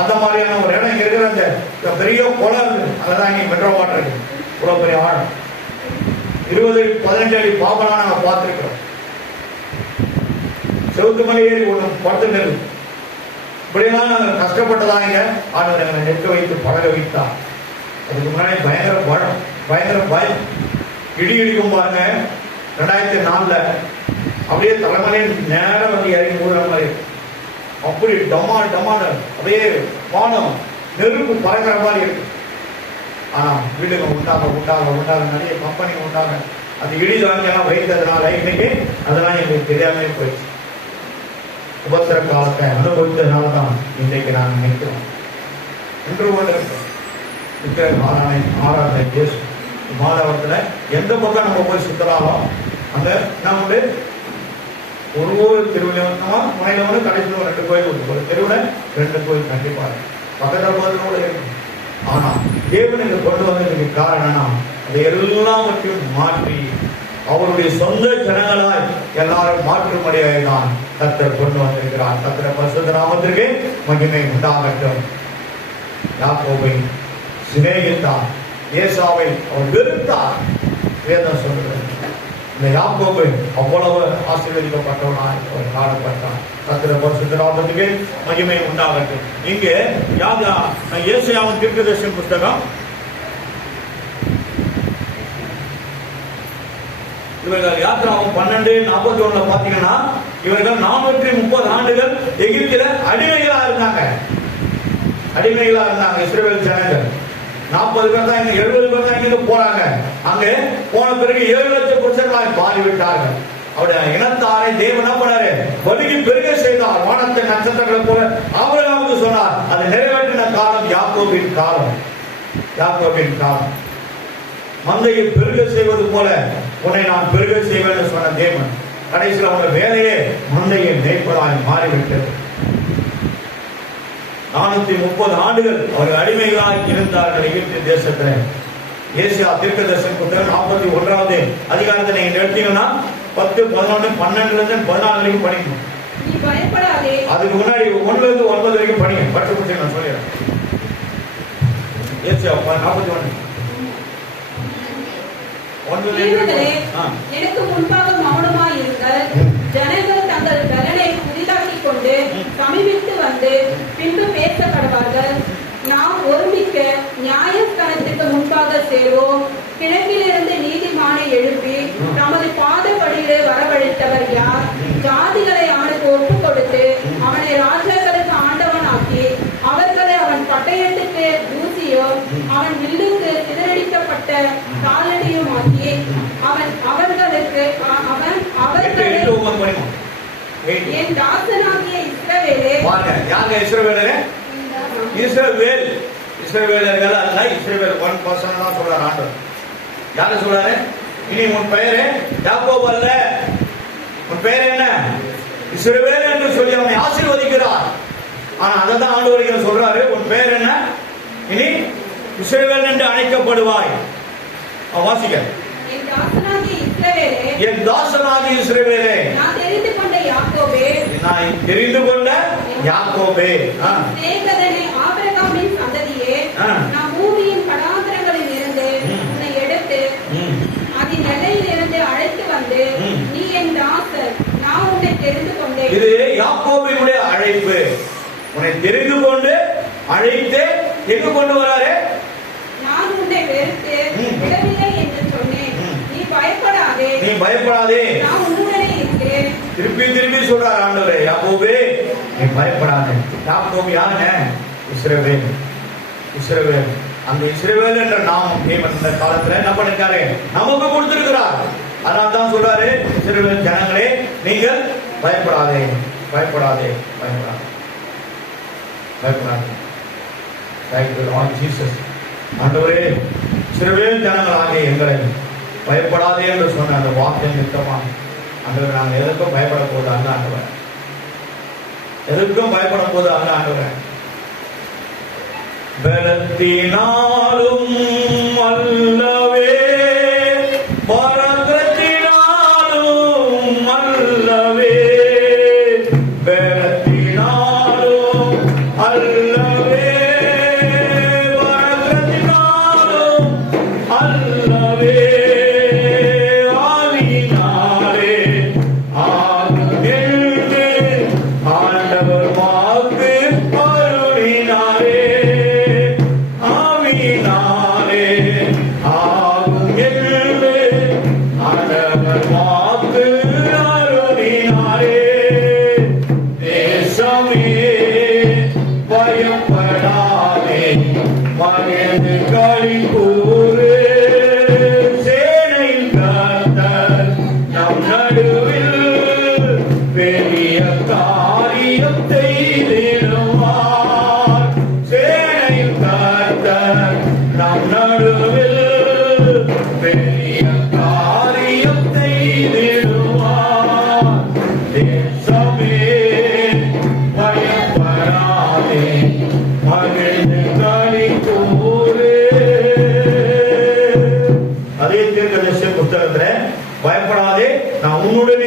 அந்த மாதிரியான ஒரு இடம் இங்க இருக்கிற அந்த பெரிய குளம், அதான் இங்க மெட்ரோ வாட்டர் இருக்கு. இவ்வளவு பெரிய ஆழம், 20-18 அடி பாம்பெல்லாம் நாங்க பார்த்திருக்கிறோம். செவுத்து மலை ஏறி ஒண்ணு படுத்துட்டு இருக்கு. இப்படியெல்லாம் நாங்கள் கஷ்டப்பட்டதாங்க. ஆண்டவர் எங்களை நெற்க வைத்து பழக வைத்தார். அதுக்கு முன்னாடி பயங்கர பயம், பயங்கர பயம். இடி இடிக்கும் பாருங்க. 2004 அப்படியே தலைமலையே நேரம் வந்து இறங்கி மூடுற மாதிரி அப்படி டமால் டமால் அப்படியே வானம் நெருப்பு பறக்கிற மாதிரி இருக்கு. ஆனா வீடுங்க உண்டாக நிறைய கம்பெனி உண்டாக அந்த இடி வாங்கியெல்லாம் வைத்ததுனால இன்னைக்கு அதெல்லாம் எங்களுக்கு தெரியாமலே போயிடுச்சு. உபத்திர காலத்தை அனுபவித்ததுனால தான் இன்றைக்கு நான் நினைக்கிறோம். இன்று கொண்டு ஆராதனை கேஸ் மாதவரத்துல எந்த பக்கம் நம்ம போய் சுத்தலாலும் அங்க நம்ம ஒரு திருவிழா முனையில வந்து கடைசியில் 2 கோயில் ஒரு தெருவில் 2 கோயில் கண்டிப்பா பக்கத்தில் கூட இருக்கும். ஆனா தேவனுக்கு கொண்டு வந்ததுக்கு காரணம் அதை எல்லாவற்றையும் மாற்றி அவருடைய சொந்த ஜனங்களாய் எல்லாரும் மாற்றும்படியாக தான் கர்த்தர் கொண்டு வந்திருக்கிறார். கர்த்தர் பரிசுத்த நாமத்திற்கு மகிமை உண்டாகட்டும். யாக்கோபை சிநேகித்தார், ஏசாவை அவர் வெறுத்தார். வேதம் சொல்கிறது இந்த யாக்கோபு அவ்வளவு ஆசீர்வதிக்கப்பட்டவனாய் அவர் காணப்பட்டார். கர்த்தர் பரிசுத்த நாமத்திற்கு மகிமை உண்டாகட்டும். இங்கே ஏசாயாவின் தீர்க்கதரிசன புத்தகம் இவர்கள் யாத்திராவும் 12:41 பாத்தீங்கன்னா இவர்கள் 430 ஆண்டுகள் எகிப்தில அடிமைகளா இருந்தாங்க. இஸ்ரவேல் ஜனங்கள் 40 பேர் தான் 70 பேர் தான் இங்க போறாங்க. அங்க போன பிறகு 7 லட்சம் புருஷர்களாய் மாறிவிட்டார்கள். அவருடைய இனத்தாரை தேவன் என்ன பண்ணாரு? பலுகி பெருக செய்தார். வானத்தை நட்சத்திரங்களை போல ஆபிரகாமுக்கு சொன்னார். அதை நிறைவேற்றின காலம் யாக்கோபின் காலம். மந்தையை பெருக செய்வது போல உன்னை நான் பெருக செய்வேன் சொன்ன தேவன் கடைசியில் அவங்க வேலையே மந்தையை மேய்ப்பதாய் மாறிவிட்டது. 430 ஆண்டுகள் அவர்கள் அடிமைகளாய் இருந்தார்கள் எகிப்து தேசத்தில். ஏசாயா தீர்க்கதரிசன புத்தகம் 41வது அதிகாரத்தை நீங்க எடுத்தீங்கன்னா 10, 11, 12 14 வரைக்கும் படிக்கணும். அதுக்கு முன்னாடி 1 to 9 வரைக்கும் படிங்க. பட்டு புத்தகம் நான் சொல்லிடுறேன். ஏசாயா 41 எனக்கு முன்பாக மௌனமாய் இருங்கள். ஜனங்கள் தங்கள் பலனை புதிதாக்கிக் கொண்டு சமீபித்து வந்து பின்பு பேச கடவார்கள். நாம் ஒருமிக்க நியாயஸ்தானத்துக்கு முன்பாக சேருவோம். கிழக்கிலிருந்து நீதிமானை எழுப்பி நமது பாதப்படியிலே வரவழைத்தவர் யார்? ஜாதிகளை அவனுக்கு ஒப்புக் கொடுத்து அவனை ராஜாக்களுக்கு ஆண்டவனாக்கி அவர்களை அவன் பட்டயத்துக்கு தூசியோ அவன் வில்லுக்கு சிதறடிக்கப்பட்ட காலடியும் ஆக்கி அவர்களுக்கு என் தாசனாகிய இஸ்ரவேலே. யாருங்க இஸ்ரவேலரே? இஸ்ரவேலர்கள் அல்ல. இஸ்ரவேல் 1% தான் சொல்றாரு ஆண்டவர். யாரு சொல்றாரு? இனி உன் பெயரே யாக்கோபு அல்ல, உன் பெயர் என்ன? இஸ்ரவேல் என்று சொல்லி அவனை ஆசீர்வதிக்கிறார். ஆனா அதை தான் ஆண்டவர் சொல்றாரு, உன் பெயர் என்ன? இனி இஸ்ரவேல் என்று அழைக்கப்படுவாய். வாசிக்க. என் தாசனாகிய இஸ்ரவேலே, நான் தெரிந்து கொண்ட யாக்கோபே, நான் தெரிந்து கொண்ட யாக்கோபே, சேகதனே ஆபிரகாமின் சந்ததியே, நான் பூமியின் கடாந்திரங்களில் இருந்து உன்னை எடுத்து அதன் எல்லையில் இருந்து அழைத்து வந்து நீ என் தாசர், நான் உன்னை தெரிந்து கொண்டேன். இது யாக்கோபினுடைய அழைப்பு. உன்னை தெரிந்து கொண்டு அழைத்து எங்கு கொண்டு வராரு? நான் உன்னை வெறுத்து விடவில்லை என்று சொன்னேன். நீ பயப்படாதே, நான் உன்னுடனே இருக்கிறேன். திருப்பி சொல்றார் ஆண்டவரே, யாக்கோபே நீ பயப்படாதே. யாக்கோபு யாருங்க? இஸ்ரவேல். அந்த இஸ்ரவேல் என்ற நாமம் தேவன் இந்த காலத்துல என்ன பண்ணிருக்காரு? நமக்கு கொடுத்திருக்கிறார். அதனால தான் சொல்றாரு, இஸ்ரவேல் ஜனங்களே நீங்கள் பயப்படாதே. ஆண்டவரே, இஸ்ரவேல் ஜனங்களாகிய எங்களை பயப்படாதே என்று சொன்ன அந்த வார்த்தை நிமித்தமா ஆண்டவர் நாங்கள் எதற்கும் பயப்பட போது அல்ல ஆண்டவர், எதற்கும் பயப்பட போது அல்ல ஆண்டவர். பலத்தினாலும் அல்லவே, பராக்கிரமத்தினாலும் அல்லவே, பலத்தினாலும் அல்லவே, பராக்கிரமத்தினாலும் அல்லவே, ஆவியினாலே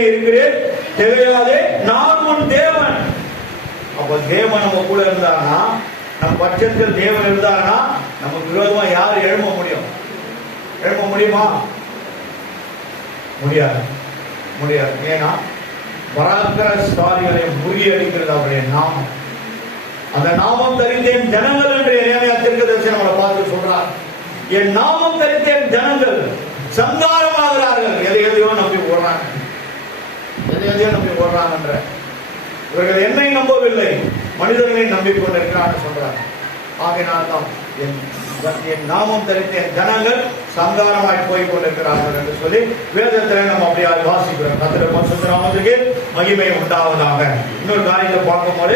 இருக்கிறேன், திகையாதே, நான் உன் தேவன். அப்ப தேவன் நம்ம கூட இருந்தாங்கன்னா, நம்ம பட்சத்தில் தேவன் இருந்தாங்கன்னா, நமக்கு விரோதமா யார் எழும்ப முடியும்? எழும்ப முடியுமா? முடியாது, முடியாது. ஏன்னா பராக்கிரமசாலிகளை முறியடிக்கிறது அவருடைய நாமம். அந்த நாமம் தரித்தேன் ஜனங்கள் என்று எரேமியா தீர்க்கதரிசி நம்மளை பார்த்து சொல்றார். என் நாமம் தரித்தேன் ஜனங்கள் சங்காரமாகிறார்கள். எதையோ நம்பி ஓடுறாங்க, எதையோ நம்பி ஓடுறாங்கன்ற. இவர்கள் என்னை நம்பவில்லை, மனிதர்களை நம்பிக்கொண்டிருக்கிறான்னு சொல்றாங்க. ஆகையினால்தான் என் நாமம் தரித்தேன் ஜனங்கள் சங்காரமாய் போய் கொண்டிருக்கிறார்கள் என்று சொல்லி வேதத்தில் நம்ம அப்படியே வாசிக்கிறோம். கர்த்தருடைய பரிசுத்த நாமத்துக்கு மகிமை உண்டாவதாக. இன்னொரு காரியத்தை பார்க்கும்போது,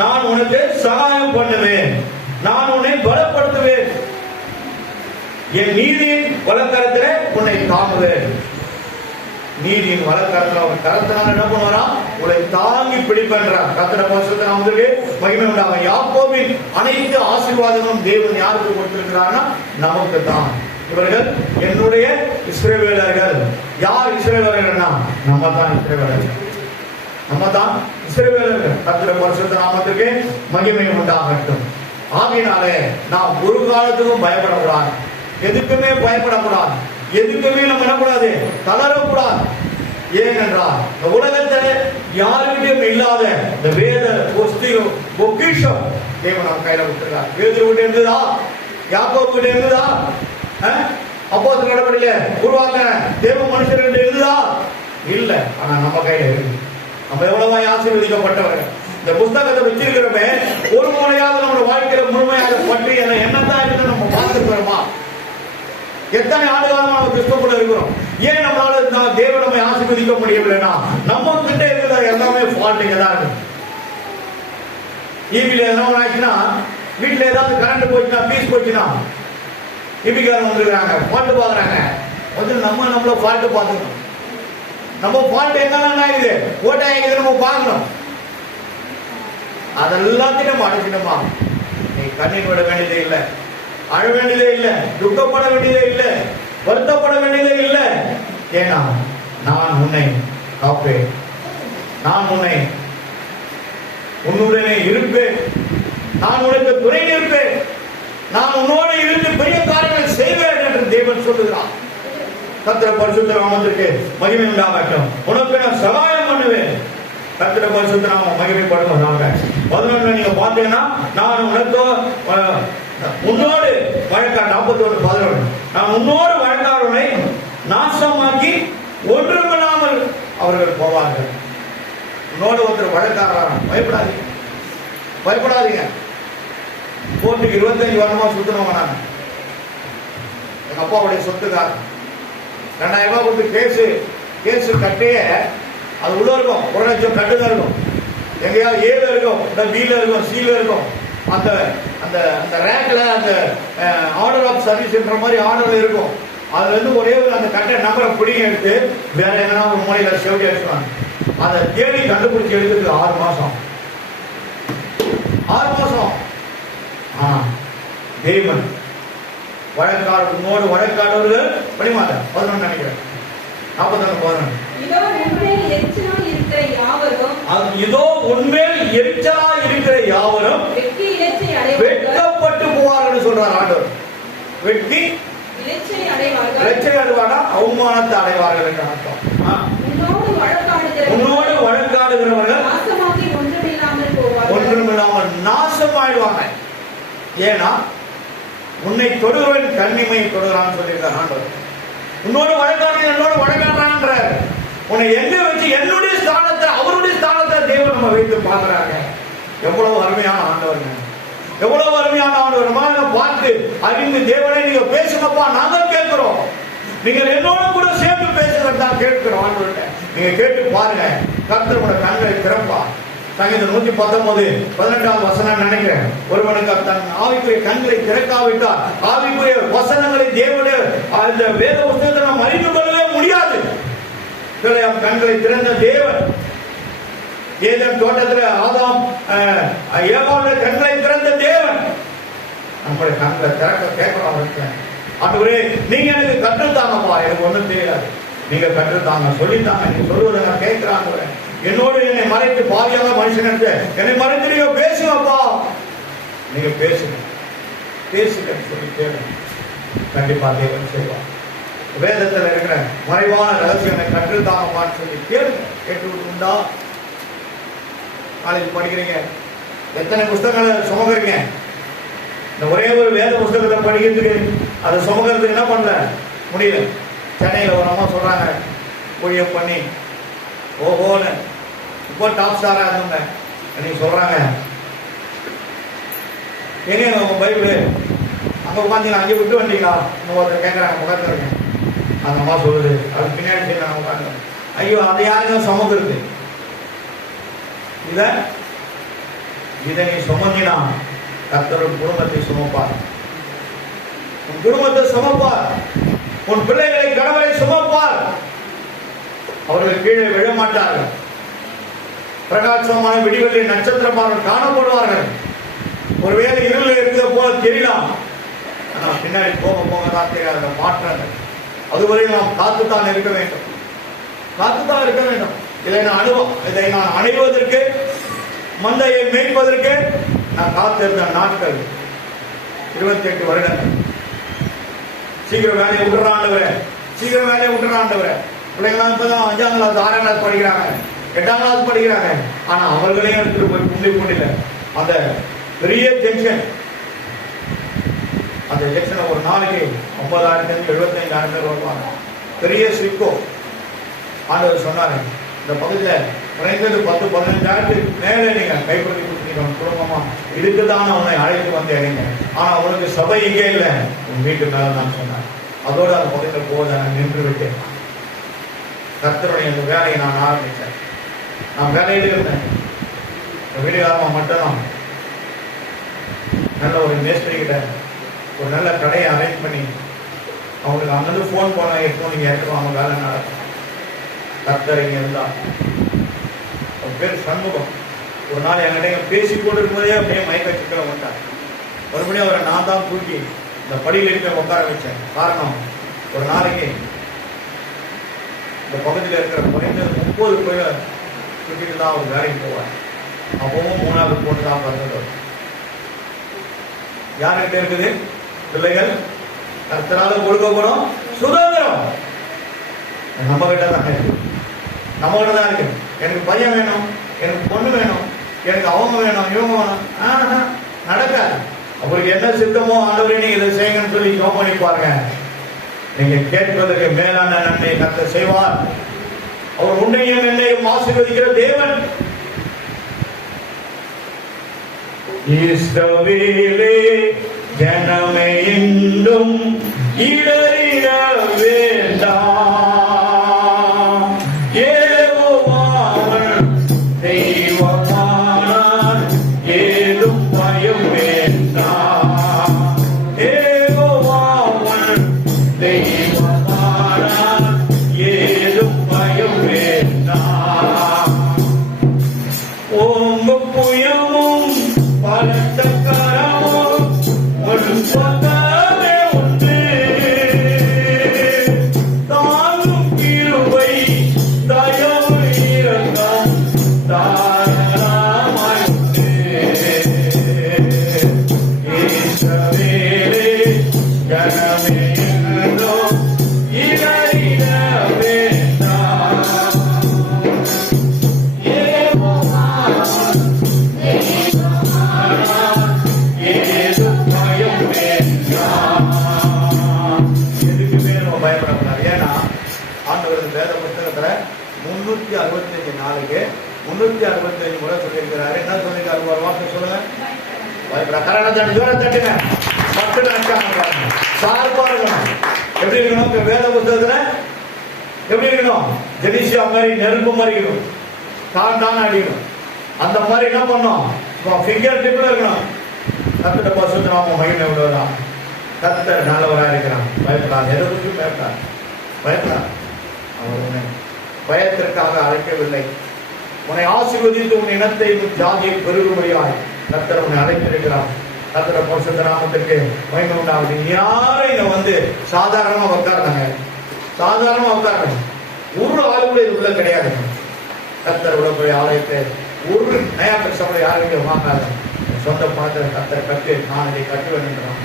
நான் உனக்கு சகாயம் பண்ணுவேன், நான் உன்னை பலப்படுத்துவேன், என் நீதியின் வலக்கரத்திலே உன்னை தாங்குவேன். நீதியின் வலக்கரத்தில் அவன் கரத்தினால் என்ன பண்ணுவாரா? உங்களை தாங்கி பிடிப்பென்றார். கர்த்தருடைய பரிசுத்த நாமத்துக்கு மகிமை உண்டாக. யாக்கோபின் அனைத்து ஆசீர்வாதங்களும் தேவன் யாருக்கு கொடுத்திருக்கிறார்னா நமக்கு தான். இவர்கள் என்னுடைய இஸ்ரவேலர்கள். யார் இஸ்ரவேலர்கள்னா நம்ம தான் இஸ்ரவேலர்கள், நம்ம தான் இஸ்ரவேலர்கள். கர்த்தருடைய பரிசுத்த நாமத்துக்கு மகிமை உண்டாகட்டும். ஆகையினாலே நாம் ஒரு காலத்துக்கும் பயப்படக்கூடாது, எதுக்குமே பயப்படக்கூடாது, எதுக்குமே நம்ம என்னக்கூடாது, தளரக்கூடாது. ஏனென்றால் இந்த உலகத்தில் யாருக்கும் இல்லாத இந்த வேத பொக்கிஷம் தேவன் நம்ம கையில விட்டுருக்கார். பேதுரு கிட்ட இருந்ததா? யாக்கோபு கிட்ட இருந்ததா? அப்போஸ்தலர் நடவடிக்கையில உருவாக்க தேவ மனுஷர்கிட்ட இருந்ததா? இல்ல. ஆனா நம்ம கையில இருக்கு. நம்ம எவ்வளவா ஆசீர்வதிக்கப்பட்டவர்கள். இந்த புத்தகத்தை வச்சிருக்கிறோமே, ஒரு முறையாக நம்ம வாழ்க்கையில முழுமையாக பற்றி என்னதான் இருக்கு நம்ம பார்த்துக்கிறோமா? எத்தனை ஆண்டுகாலம் நம்ம கிறிஸ்துக்குள்ள இருக்கிறோம். ஏன் நம்மளால தேவன் நம்மை ஆசீர்வதிக்க முடியவில்லைன்னா நம்ம கிட்ட இருக்கிற எல்லாமே ஃபால்ட்டிங்க தான் இருக்கு. டிவில என்ன ஆச்சுன்னா, வீட்டுல ஏதாவது கரண்ட் போச்சுன்னா, பீஸ் போச்சுன்னா, டிவிக்காரங்க வந்துருக்காங்க, பாட்டு பாக்குறாங்க. முதல்ல நம்மள பாட்டு பார்த்துக்கணும். நம்ம பாட்டு என்னென்ன ஆகுது, ஓட்டை ஆகுது, நம்ம பார்க்கணும். அதெல்லாத்தையும் நம்ம அடைச்சிட்டோமா? நீ கண்ணீர் விட வேண்டியதே இல்லை, அழ வேண்டியதே இல்லை, துக்கப்பட வேண்டியதே இல்லை, வருத்தப்பட வேண்டியதே இல்லை. ஏன்னா நான் உன்னை காப்பேன், நான் உன்னுடனே இருப்பேன், நான் உனக்கு துணை நிற்பேன், நான் உன்னோடு இருந்து பெரிய காரியங்கள் செய்வேன் என்று தேவன் சொல்லுகிறான். கர்த்தருடைய பரிசுத்த நாமத்திற்கு மகிமை உண்டாகட்டும். உனக்கு நான் சகாயம் பண்ணுவேன். கர்த்தருடைய பரிசுத்த நாமம் மகிமைப்படுவதாக. 11 நீங்க பார்த்தீங்கன்னா, நான் உனக்கு உன்னோடு வழக்காடு 41:11 நான் உன்னோடு வழக்காடுவனை நாசமாக்கி ஒன்றுமில்லாமல் அவர்கள் போவார்கள். உன்னோடு ஒருத்தர் வழக்காடுறாங்க, பயப்படாதீங்க, பயப்படாதீங்க. கோர்ட்டுக்கு 25 வருஷமா சுத்தனவங்க. நான் எங்க அப்பாவுடைய சொத்துக்கார 2000 ரூபாய் கொடுத்து கேஸ் கட்டியே அது உள்ள இருக்கும், 1 லட்சம் கட்டுதான் இருக்கும். எங்கேயாவது ஏல இருக்கும், பில இருக்கும், சீல இருக்கும். அந்த அந்த அந்த ரேக்ல அந்த ஆர்டர் ஆஃப் சர்வீஸ்ன்ற மாதிரி ஆர்டர் இருக்கும். அதுல இருந்து ஒரே ஒரு அந்த கட்ட நம்பரை பிடிங்க எடுத்து வேற எங்கன்னா ஒரு மூலையில செவட்டி அடிச்சுவாங்க. அதை தேடி கண்டுபிடிச்சு எடுக்கிறதுக்கு 6 மாசம். தேவன் வழக்காடு உன்னோடு வழக்காடுவர்கள் படிமாட்டேன் 11 நினைக்கிறேன் 41:11 இதோ உன்மேல் எரிச்சலா இருக்கிற யாவரும் வெட்கப்பட்டு போவார்கள் சொல்றார் ஆண்டவர். வெட்கி இலச்சை அடைவானா அவமானத்தை அடைவார்கள் என்று அர்த்தம். உன்னோடு வழக்காடுகிறவர்கள் ஒன்றுமில்லாமல் நாசமாயிடுவாங்க. ஏன்னா உன்னை தொடுவன் கண்ணிமையை தொடுகிறான்னு சொல்லியிருக்கார் ஆண்டவர். உன்னோடு வழக்காடுங்க, என்னோடு வழக்காடுறான்ற உன்னை எங்க வச்சு என்னுடைய ஸ்தானத்தை அவருடைய ஸ்தானத்தை தேவன் நம்ம வைத்து பார்க்கிறாங்க. எவ்வளவு அருமையான ஆண்டவருங்க, எவ்வளவு அருமையான ஆண்டவர். பார்த்து அறிந்து தேவனை நீங்க பேசுங்கப்பா, நாங்கள் கேட்கிறோம். நீங்க என்னோட கூட சேர்ந்து பேசுறதா கேட்கிறோம் ஆண்டவர்கிட்ட. நீங்க கேட்டு பாருங்க, கர்த்தர் உங்களோட கண்களை திறப்பா. சங்கீதம் 119:18 வசனம் நினைக்கிறேன். ஒருவனுக்கு தன் ஆவிக்குரிய கண்களை திறக்காவிட்டால் ஆவிக்குரிய வசனங்களை தேவனுடைய அந்த வேத புத்தகத்தை நாம் அறிந்து கொள்ளவே முடியாது. கண்களை திறந்த தேவன் ஏதேன் தோட்டத்தில் ஆதாம் ஏவாளுடைய கண்களை திறந்த தேவன் நம்முடைய கண்களை திறக்க கேட்கிறோம். ஆண்டவரே நீங்க எனக்கு கற்றுத்தாங்கப்பா, எனக்கு ஒண்ணும் தெரியாது, நீங்க கற்றுத்தாங்க, சொல்லித்தாங்க. நீங்க சொல்லுவதை நான் கேட்கிறாங்க. என்னோடு என்னை மறைத்து பாதியாக மனுஷன் எடுத்து என்னை மறைத்து நீங்க பேசுங்கப்பா, நீங்க பேசுங்க பேசுங்கன்னு சொல்லி கேளுங்க. கண்டிப்பா தேவன் செய்வார். வேதத்தில் இருக்கிற மறைவான ரகசியங்களை கற்றுத்தாங்கப்பான்னு சொல்லி கேளுங்க. கேட்டு உண்டா? காலேஜ் படிக்கிறீங்க, எத்தனை புஸ்தகங்களை சுமக்கிறீங்க? இந்த ஒரே ஒரு வேத புஸ்தகத்தை படிக்கிறதுக்கு அதை சுமக்கிறதுக்கு என்ன பண்ணல முடியல. சென்னையில் ஒரு அம்மா சொல்றாங்க, ஊழியம் பண்ணி ஓஹோன்னு இப்போ டாப் ஸ்டாரா இருந்தவங்க இன்னைக்கு சொல்றாங்க, எங்க உங்க பைபிள் அங்க உட்காந்து அங்கே விட்டு வந்தீங்களா? ஒருத்தர் கேட்கறாங்க, முகத்தில் இருக்கேன். அந்த அம்மா சொல்லுது, அது பின்னாடி நான் உட்காந்து, ஐயோ அதை யாருங்க சுமக்கிறது? இதை நீ சுமந்தினா கர்த்தர் குடும்பத்தை சுமப்பார், உன் குடும்பத்தை சுமப்பார், உன் பிள்ளைகளை கணவரை சுமப்பார். அவர்கள் கீழே விழமாட்டார்கள். பிரகாசமான விடிவெள்ளி நட்சத்திரமாக காணப்படுவார்கள். ஒருவேளை இருள் இருக்கிற போல தெரியலாம், ஆனா பின்னாடி போக போக தான் தெரியாத மாற்றங்கள். அதுவரை நாம் காத்துத்தான் இருக்க வேண்டும், காத்துத்தான் இருக்க வேண்டும். இதை நான் அடைவதற்கு, மந்தையை மேய்ப்பதற்கு நான் காத்திருந்த நாட்கள் 28 வருடங்கள். சீக்கிரம் வேலையை விட்டுறாண்டவரே, சீக்கிரம் வேலையை விட்டுறாண்டவரே. பிள்ளைங்களாம் இப்பதான் 5ஆம் கிளாஸ் 6ஆம் கிளாஸ் படிக்கிறாங்க, 8ஆம் கிளாஸ் படிக்கிறாங்க. ஆனா அவர்களையும் எடுத்துட்டு போய் குண்டில அந்த பெரிய ஜங்ஷன், அந்த ஜங்ஷனை ஒரு நாளைக்கு 50,000 75,000 பேர் வருவாங்க. பெரிய சிக்கோ. ஆண்டவர் சொன்னாரு, இந்த பகுதியில் குறைந்தது 10-15,000 மேலே நீங்க கைப்பற்றி கொடுத்தீங்க குடும்பமா, இதுக்குதான் உன்னை அழைத்து வந்தேன். ஆனா உனக்கு சபை இங்கே இல்லை, உன் வீட்டு மேல தான் சொன்னார். அதோடு அந்த பகுதியில் போத நான் நின்று விட்டேன். கர்த்தருடைய இந்த வேலையை நான் ஆரம்பித்தேன். நான் வேலையில் இருந்தேன். வீடுகாரமா மட்டும்தான் நல்ல ஒரு மேஸ்திரி கிட்ட ஒரு நல்ல கடையை அரேஞ்ச் பண்ணி அவங்களுக்கு அங்கிருந்து ஃபோன் பண்ண எப்போ நீங்க எடுத்துவாங்க, வேலை நடக்கும். கர்த்தர் இங்க இருந்தா, அவன் பேர் சண்முகம். ஒரு நாள் என்கிட்ட பேசி கொண்டு இருக்கும்போதே அப்படியே மயக்க சிக்கல வந்தார். மறுபடியும் அவரை நான் தான் தூக்கி இந்த படியில் இருக்க உட்கார வச்சேன். காரணம், ஒரு நாளைக்கு இந்த பகுதியில் இருக்கிற குறைந்தது 30 பேர் தூக்கிட்டு தான் அவர் வேலைக்கு போவார். அப்பவும் 3வது பொண்ணு தான் பிறந்தது. யாருக்கிட்ட இருக்குது? பிள்ளைகள் கர்த்தரால கொடுக்கப்படும் சுதந்திரம் நம்ம கிட்ட தான் இருக்கு, நம்ம கிட்ட தான் இருக்கு. எனக்கு பையன் வேணும், எனக்கு பொண்ணு வேணும், எனக்கு அவங்க வேணும், இவங்க வேணும், நடக்காது. அவருக்கு என்ன சித்தமோ ஆண்டவரே நீங்க இதை செய்யுங்கன்னு சொல்லி ஜெபம் பண்ணி பாருங்க. நீங்க கேட்பதற்கு மேலான நன்மை கர்த்தர் செய்வார். அவர் உன்னையும் என்னையும் ஆசீர்வதிக்கிற தேவன். இஸ்ரவேலே ஜனமே என்றும் இடறிட வேண்டாம். யெகோவாவன் தெய்வமானார், ஏதும் பயம் வேண்டாம். யெகோவாவன் தெய்வமானார், ஏதும் பயம் வேண்டாம். ஓங்க புயமும் பலத்த கரமும் ஒரு சொந்தமே உண்டு. தாங்கும் கிருபை தயவு இரக்கம் தாராளமாய் உண்டு. இஸ்ரவேலே ஜனமே என்றும் இடறிட வேண்டாம். வேத புத்தகத்துல 365 நாளைக்கு 365 முறை சொல்லியிருக்கிறாரு. என்ன சொல்லியிருக்காரு? ஒரு வார்த்தை சொல்லுங்க. தட்டுங்க, மக்கள் சார்பா இருக்கணும். எப்படி இருக்கணும்? வேத புத்தகத்துல எப்படி இருக்கணும்? ஜெனிசியா மாதிரி நெருப்பு மாதிரி இருக்கணும், தான் அடிக்கணும். அந்த மாதிரி என்ன பண்ணணும்? ஃபிங்கர் டிப்ல இருக்கணும். கர்த்தருடைய பரிசுத்த நாமம் மகிமை உள்ளவர்தான். கர்த்தர் நல்லவராக இருக்கிறான். பயப்படாது, எதை பற்றி பயப்படாது, பயப்படாது. அவர் உன்னை பயத்திற்காக அழைக்கவில்லை. உன்னை ஆசீர்வதித்து உன் இனத்தை ஜாதியை பெருகும்படியாய் கர்த்தர் உன்னை அழைத்திருக்கிறார். கர்த்தருடைய பரிசுத்த நாமத்திற்கு மகிமை உண்டாகுது. யாரும் இங்க வந்து சாதாரணமா உட்கார்றாங்க, சாதாரணமா உட்கார்றாங்க. ஒரு ஆளு கூட இது உள்ள கிடையாது. கர்த்தர் உள்ள போய் ஆலயத்தை ஒரு நயா பைசா யாருக்கும் வாங்காத சொந்த பணத்தில் கர்த்தர் கட்டு, நான் இதை கட்டுவேன் என்றான்.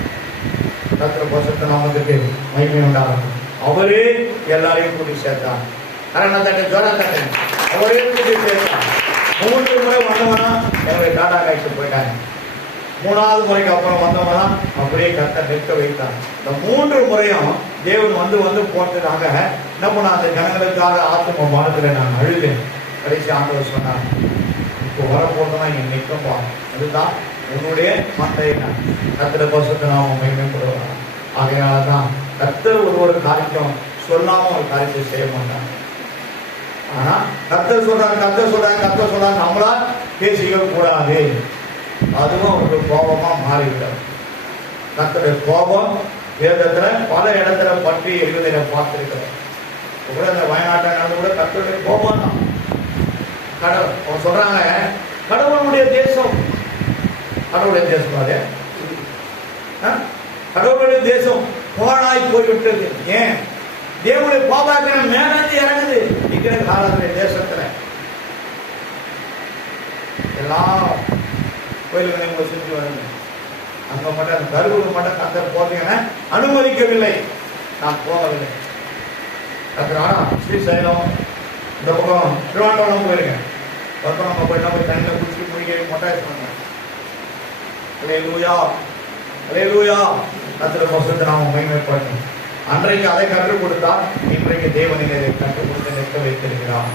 கர்த்தர் பரிசுத்த நாமத்துக்கு மகிமை உண்டாகும். அவரே எல்லாரையும் கூட்டி சேர்த்தார். அவரே கூட்டி சேர்த்தார். 3 முறை வந்தவனா என்னுடைய டாடா காய்ச்சி போயிட்டாங்க. 3வது முறைக்கு அப்புறம் வந்தவனா அப்படியே கர்த்தர் நிற்க வைத்தார். இந்த 3 முறையும் தேவன் வந்து போட்டதாக என்ன பண்ண, அந்த ஜனங்களுக்காக ஆத்ம பாரத்தில் நான் அழுதேன். கடைசி ஆண்டவர் சொன்னார், இப்போ வரப்போறதுனா இங்க நிற்கப்பா, அதுதான் உன்னுடைய மந்தையை நான் கர்த்தர் பரிசுத்த நாமம் மகிமைப்படுவார். ஆகையால்தான் கர்த்தர் ஒரு காரியம் சொல்லாம ஒரு காரியத்தை செய்ய மாட்டாங்க. ஆனா கர்த்தர் சொல்றாங்க நம்மளா பேசிக்க கூடாது. அதுவும் ஒரு கோபமா மாறிவிட்டார். கர்த்தருடைய கோபம் வேதத்துல பல இடத்துல பற்றி எரிவதை பார்த்திருக்கிறோம். கூட இந்த வயநாட்டை நடந்து கூட கர்த்தருடைய கோபம் தான். கடவுள் சொல்றாங்க, கடவுளுடைய தேசம், கடவுளுடைய தேசம், அது கடவுளுடைய தேசம் போராய் போய்விட்டது. ஏன்? தேவனுடைய கோபாக்கிரம் மேலிருந்து இறங்குது. இருக்கிற காலத்துடைய தேசத்துல எல்லா கோயில்களையும் உங்களை சுற்றி வருங்க. அங்க மட்டும் அந்த கருவுக்கு மட்டும் கர்த்தர் போறீங்கன்னா அனுமதிக்கவில்லை. நான் போகவில்லை. கர்த்தர் ஸ்ரீசைலம் இந்த பக்கம் திருவாண்டவரம் போயிருக்கேன். பக்கம் நம்ம போய் நம்ம தண்ணியில் குடிச்சு முடிக்க மொட்டாய் சொன்னாங்க. அல்லேலூயா, அல்லேலூயா. கர்த்தர் பரிசுத்த நாமம் மகிமைப்படட்டும். அன்றைக்கு அதை கற்றுக் கொடுத்தால் இன்றைக்கு தேவனிலே கற்றுக் கொடுத்து நிற்க வைத்திருக்கிறார்.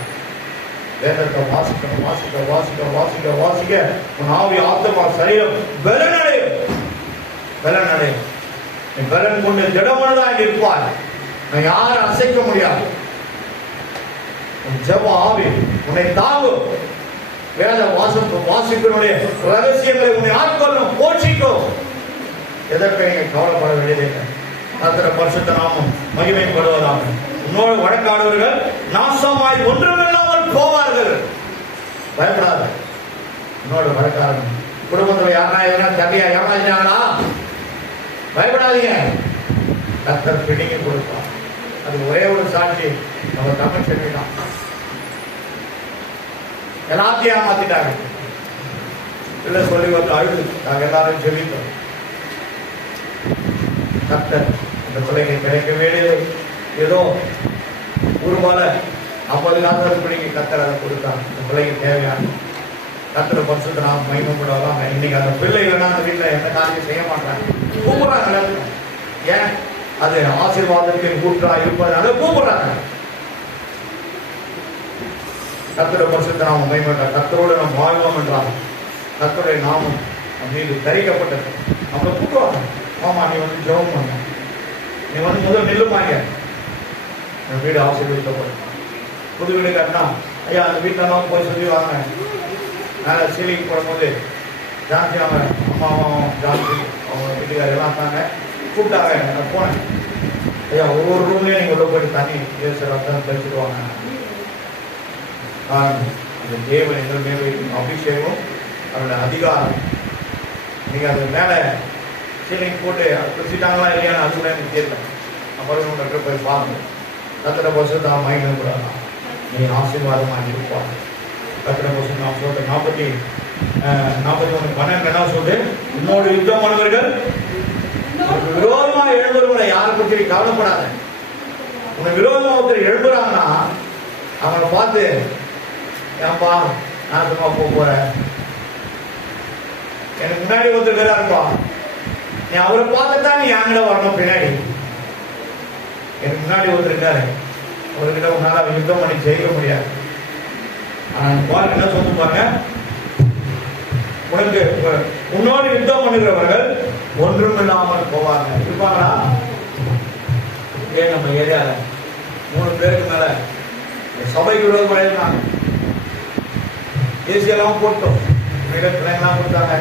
வேதத்தை வாசிக்கணும், வாசிக்க வாசிக்க வாசிக்க வாசிக்க உன் ஆவி ஆத்மா சரீரம் பலனடையும். பலனடையும். நீ பலன் கொண்டு திடமனதாய் நிற்பாய். நான் யாரும் அசைக்க முடியாது. உன் ஜெப ஆவி உன்னை தாங்கும். வேத வாசிப்பினுடைய ரகசியங்களை உன்னை ஆட்கொள்ளும், போஷிக்கும். எதற்கு நீங்க கவலைப்பட வேண்டியதில்லை. கர்த்தர் பரிசுத்த நாமம் மகிமைப்படுவதாக. உன்னோடு வழக்காடுவர்கள் நாசமாய் ஒன்றுமில்லாமல் போவார்கள். பயப்படாத. உன்னோடு வழக்காடுங்க. குடும்பத்தில் யாரா எதனா தம்பியா ஏமாத்தினாங்களா, பயப்படாதீங்க. கர்த்தர் பிடிங்கி கொடுப்பார். அது ஒரே ஒரு சாட்சி நம்ம தமிழ் செல்விதான். எல்லாத்தையும் ஏமாத்திட்டாங்க. இல்லை சொல்லி வந்து அழுது நாங்கள் எல்லாரும் செவித்தோம். கர்த்தர் இந்த பிள்ளைங்க கிடைக்க வேண்டியது ஏதோ ரூபால 50,000 பிள்ளைங்க கர்த்தர் அதை கொடுத்தாங்க. இந்த பிள்ளைங்க தேவையான கர்த்தர் பரிசுத்த நாமம் மகிமைப்படுவதாம். இன்னைக்கு அந்த பிள்ளை வேணா அந்த வீட்டில் எந்த காரியம் செய்ய மாட்டாங்க, கூப்பிடுறாங்க. ஏன்? அது ஆசீர்வாதத்தின் கூற்றா இருப்பதனால கூப்பிடுறாங்க. கர்த்தர் பரிசுத்த நாமம் மகிமைப்பட்டார். கர்த்தரோடு நாம் வாழ்வோம் என்றால் கர்த்தருடைய நாமம் மீது தரிக்கப்பட்டது. நம்மளை கூப்பிடுவாங்க. ஆமா, நீ வந்து ஜெபம் பண்ண, நீ வந்து முதல் நெல்லுமாங்க, வீடு ஆசீர்வதிக்கப்படும். புது வீடு கட்டினா ஐயா அந்த வீட்டிலலாம் போய் சொல்லி வாங்க. மேலே சீலிங் போடும்போது ஜான்சி அவங்க அம்மாவும் ஜான்சி அவங்க வீட்டுக்கார எல்லாம் தாங்க கூப்பிட்டாங்க. நான் போனேன். ஐயா ஒவ்வொரு ரூம்லேயும் நீங்கள் உள்ள போயிட்டு தண்ணி ரத்தம் தெளிச்சுட்டு வாங்க. அந்த தேவன் எங்கள் மேலே அபிஷேகம், அவரோட அதிகாரம். நீங்கள் அது மேலே சீலிங் போட்டு குடிச்சிட்டாங்களா இல்லையான்னு அது கூட எனக்கு தெரியல. அப்புறம் உங்கள்கிட்ட போய் பாருங்க. கர்த்தர் பரிசுத்த நாமம் மகிமைப்படலாம். நீ ஆசீர்வாதமாக இருப்பாங்க. கர்த்தர் பரிசுத்த நாமம் சொல்ற 41:12 என்ன சொல்றது? உன்னோடு யுத்தம் பண்ணுவர்கள் விரோதமாக எழும்புறவங்களை யாரை பற்றி கவலைப்படாத. உனக்கு விரோதமாக ஒருத்தர் எழும்புறாங்கன்னா அவனை பார்த்து ஏன்பா நான் சும்மா போறேன், எனக்கு முன்னாடி ஒருத்தர் வேற இருப்பா, நீ அவரை பார்த்துதான் நீ என்கிட்ட வரணும். பின்னாடி எனக்கு முன்னாடி ஒருத்தர் இருக்காரு, அவர்கிட்ட உன்னால யுத்தம் பண்ணி ஜெயிக்க முடியாது. ஆனா பாருங்க என்ன சொல்லுவாங்க, உனக்கு உன்னோடு யுத்தம் பண்ணுகிறவர்கள் ஒன்றும் இல்லாமல் போவாங்க. இருப்பாங்களா? ஏன் நம்ம ஏரியால 3 பேருக்கு மேல சபைக்கு விரோதமாக இருந்தாங்க. ஏசியெல்லாம் போட்டோம், பிள்ளைங்கெல்லாம் கொடுத்தாங்க.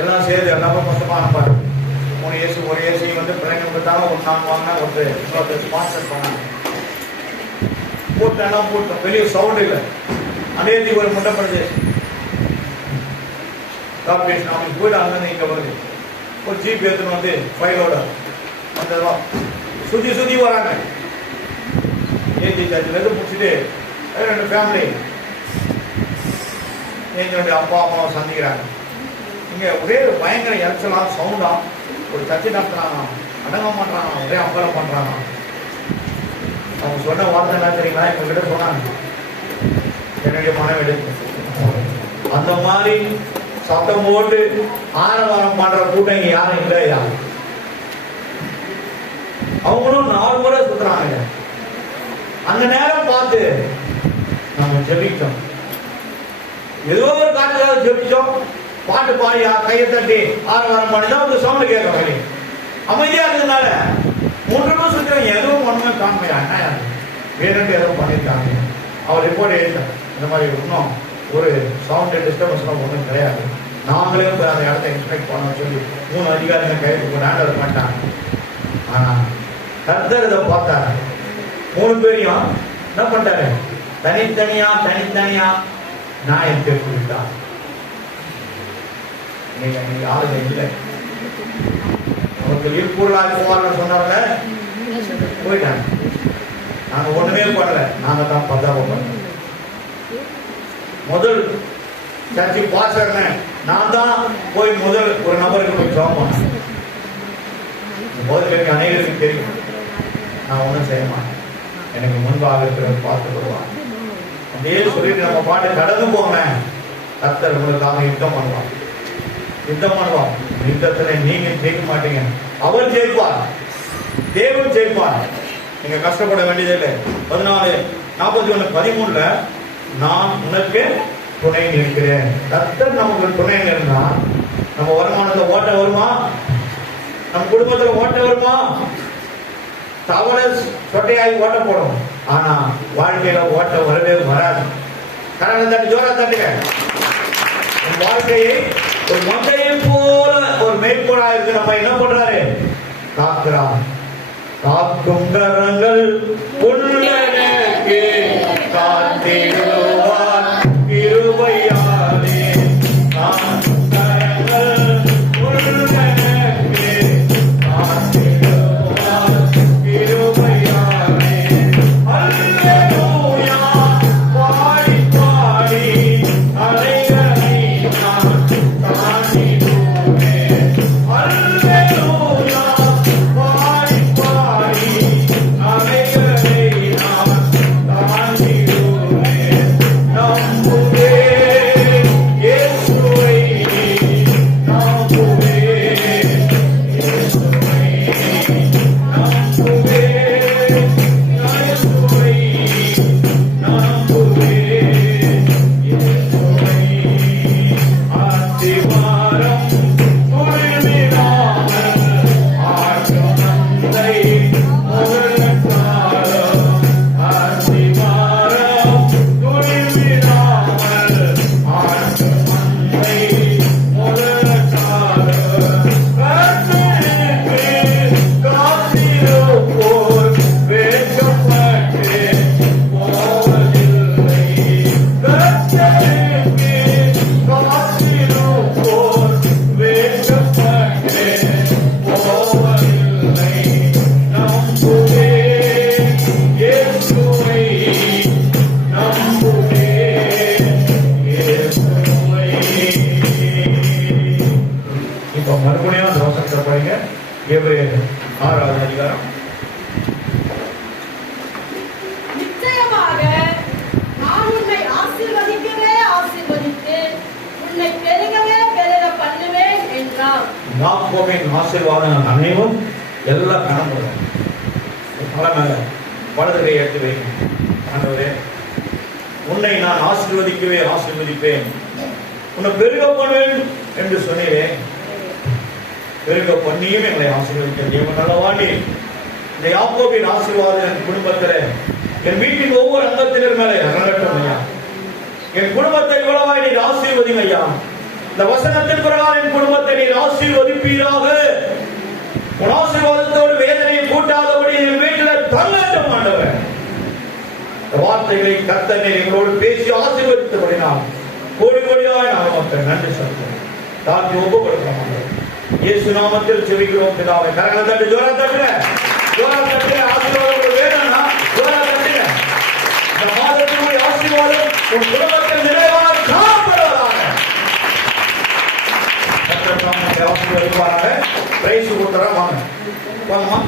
எல்லாம் சேர்ந்து எல்லாமே மொத்தமாக அனுப்பாரு. 3 ஏசி, ஒரு ஏசி வந்து பிள்ளைங்க கொடுத்தாங்க. ஒரு நான் வாங்கினா ஒருத்தர் ஸ்பான்சர் பண்ணாங்க. போட்டெல்லாம் போட்டோம். வெளியே சவுண்ட் இல்லை. அதே ஒரு முட்டை பிரதேசம் கார்பரேஷன் அவங்களுக்கு போயிட்டு அங்கே இங்கே வருது. ஒரு ஜீப் எடுத்துன்னு வந்து ஃபைலோட அந்த சுற்றி சுற்றி வராங்க. ஏஜி சர்ச்சிலேருந்து முடிச்சுட்டு 2 ஃபேமிலி எங்களுடைய அப்பா அம்மாவை சந்திக்கிறாங்க. இங்கே ஒரே பயங்கர இறைச்சலாக சவுண்டாக ஒரு சர்ச்சை நடத்துறாங்க, அடங்க பண்ணுறாங்க, ஒரே அம்பலம் பண்ணுறாங்க. அவங்க சொன்ன வார்த்தை என்ன தெரியுங்களா? எங்ககிட்ட சொன்னாங்க, என்னுடைய மனைவி அந்த மாதிரி சத்தம் போட்டு ஆரவாரம் பண்ற கூட்டம் இங்க யாரும் இல்லையா? அவங்களும் 4 முறை சுத்துறாங்க. அந்த நேரம் பார்த்து நம்ம ஜெபிச்சோம், ஏதோ ஒரு காட்டுக்காக ஜெபிச்சோம், பாட்டு பாடியா கையை தட்டி ஆரவாரம் பண்ணிதான் ஒரு சவுண்ட் கேட்க அமைதியா இருந்ததுனால 3 முறை சுத்துறோம், எதுவும் ஒண்ணுமே காண்மையா வேறு எதுவும் பண்ணியிருக்காங்க. அவர் ரிப்போர்ட் எழுதிட்டார், இந்த மாதிரி இன்னும் ஒரு சவுண்ட் டிஸ்டர்பன்ஸ் ஒன்றும் கிடையாது, நாங்களே அந்த இடத்த எக்ஸ்பெக்ட் பண்ணோம் சொல்லி 3 அதிகாரிகள் கைது கொண்டாண்டு பண்ணிட்டாங்க. ஆனா கர்த்தர் இதை பார்த்தாரு, 3 பேரையும் என்ன பண்ணிட்டாரு? தனித்தனியா நியாயம் தீர்ப்பு விட்டார். நீங்க ஆளுங்க இல்லை, அவருக்கு இருப்பூர்லாக போவார்னு சொன்னார்ல, போயிட்டாங்க. நாங்க ஒண்ணுமே பண்ணல, நாங்க தான் பத்தாவ பண்ணோம். முதல் சர்ச்சை பாஸ்டர்னு நான் தான் போய் முதல் ஒரு நபருக்கு போய் ஜாப் பண்ணேன். முதல் அனைவருக்கும் தெரியும், நான் ஒன்றும் செய்ய மாட்டேன், எனக்கு முன்பாக இருக்கிற பார்த்து வருவான். அப்படியே சொல்லிட்டு நம்ம பாட்டு கடந்து போங்க, கர்த்தர் உங்களுக்காக யுத்தம் பண்ணுவான். யுத்தத்துல நீங்க ஜெயிக்க மாட்டீங்க, அவர் ஜெயிப்பார், தேவன் ஜெயிப்பார். நீங்க கஷ்டப்பட வேண்டியதே இல்லை. 14:41-13 நான் உனக்கு துணை நிற்கிறேன். கர்த்தர் நமக்கு துணை நின்றா நம்ம வருமானத்தை ஓட்ட வருமா? நம்ம குடும்பத்துல ஓட்ட வருமா? தவளை சொட்டையாகி ஓட்ட போடும், ஆனா வாழ்க்கையில ஓட்ட வரவே வராது. கடனை தட்டி ஜோரா தட்டுங்க. வாழ்க்கையை ஒரு மந்தையை போல ஒரு மேற்கோளா இருக்கு, நம்ம என்ன பண்றாரு? காக்கிறார். காக்கும் கரங்கள் உள்ளனக்கு காத்திடுவார் கிருபையாலே. காக்கும் கரங்கள் உள்ளனக்கு காத்திடுவார் கிருபையாலே. அல்லேலூயா பாடி பாடி அலைகளை நான் தாண்டிடுவேன். அல்லேலூயா பாடி பாடி அலைகளை நான் தாண்டிடுவேன். நம்புவேன் இயேசுவை, நம்புவேன் இயேசுவை, நம்புவேன் இயேசுவை, நம்புவேன் இயேசுவை. அத்திவாரம் துணிவிடாமல் ஆற்றும் நந்தை முதற்காலம். அத்திவாரம் துணிவிடாமல் ஆற்றும் நந்தை முதற்காலம். கர்த்தருக்கு காத்திருப்போர் வெட்கப்பட்டு போவதில்லை. கர்த்தருக்கு காத்திருப்போர் வெட்கப்பட்டு போவதில்லை. நம்புவேன் இயேசுவை, நம்புவேன் இயேசுவை. இப்ப மறுபடியும் அந்த வசனத்தை படிங்க. எபிரேயர் 6வது அதிகாரம். நிச்சயமாக நான் உன்னை ஆசீர்வதிக்கவே ஆசீர்வதித்து உன்னை பெருகவே பெருக பண்ணுவேன் என்றார். யாக்கோபின் ஆசீர்வாதம் அனைவரும் எல்லாம் காணப்படும். தலை மேல வலது கையை எடுத்து வைக்கும். ஆண்டவரே, உன்னை நான் ஆசீர்வதிக்கவே ஆசீர்வதிப்பேன், உன்னை பெருக பண்ணுவேன் என்று சொன்னீரே. பெருக பண்ணியும் எங்களை ஆசீர்வதிக்க தேவன் நல்லவாண்டி. இந்த யாக்கோபின் ஆசீர்வாதம் என் குடும்பத்தில், என் வீட்டின் ஒவ்வொரு அங்கத்தினர் மேலே இறங்கட்டும் ஐயா. என் குடும்பத்தை இவ்வளவாய் நீர் ஆசீர்வதிங்க ஐயா. இந்த வசனத்தின் பிரகாரம் என் குடும்பத்தை நீர் ஆசீர்வதிப்பீராக. உன் ஆசீர்வாதத்தோடு வேதனையை கூட்டாதபடி என் வீட்டில் தங்கட்டும் ஆண்டவர். இந்த வார்த்தைகளை கர்த்தர் நீர் எங்களோடு பேசி ஆசீர்வதித்தபடினால் கோடி கோடியாய் நாங்கள் மக்கள் நன்றி சொல்கிறோம். தாழ்த்தி ஒப்பு கொடுக்கிறோம். இயேசு நாமத்தில் ஜெபிக்கிறோம் பிதாவே. கரங்களை தட்டி ஜோரா தட்டுங்க, ஜோரா தட்டுங்க. ஆசீர்வாதம் வேணும்னா ஜோரா தட்டுங்க. உன் குடும்பத்தில் நிறைவாக காணப்படுவதாக. கர்த்தர் நம்மை ஆசீர்வதிப்பாராக. பிரைஸ் கொடுத்தா வாங்க வாங்கம்மா.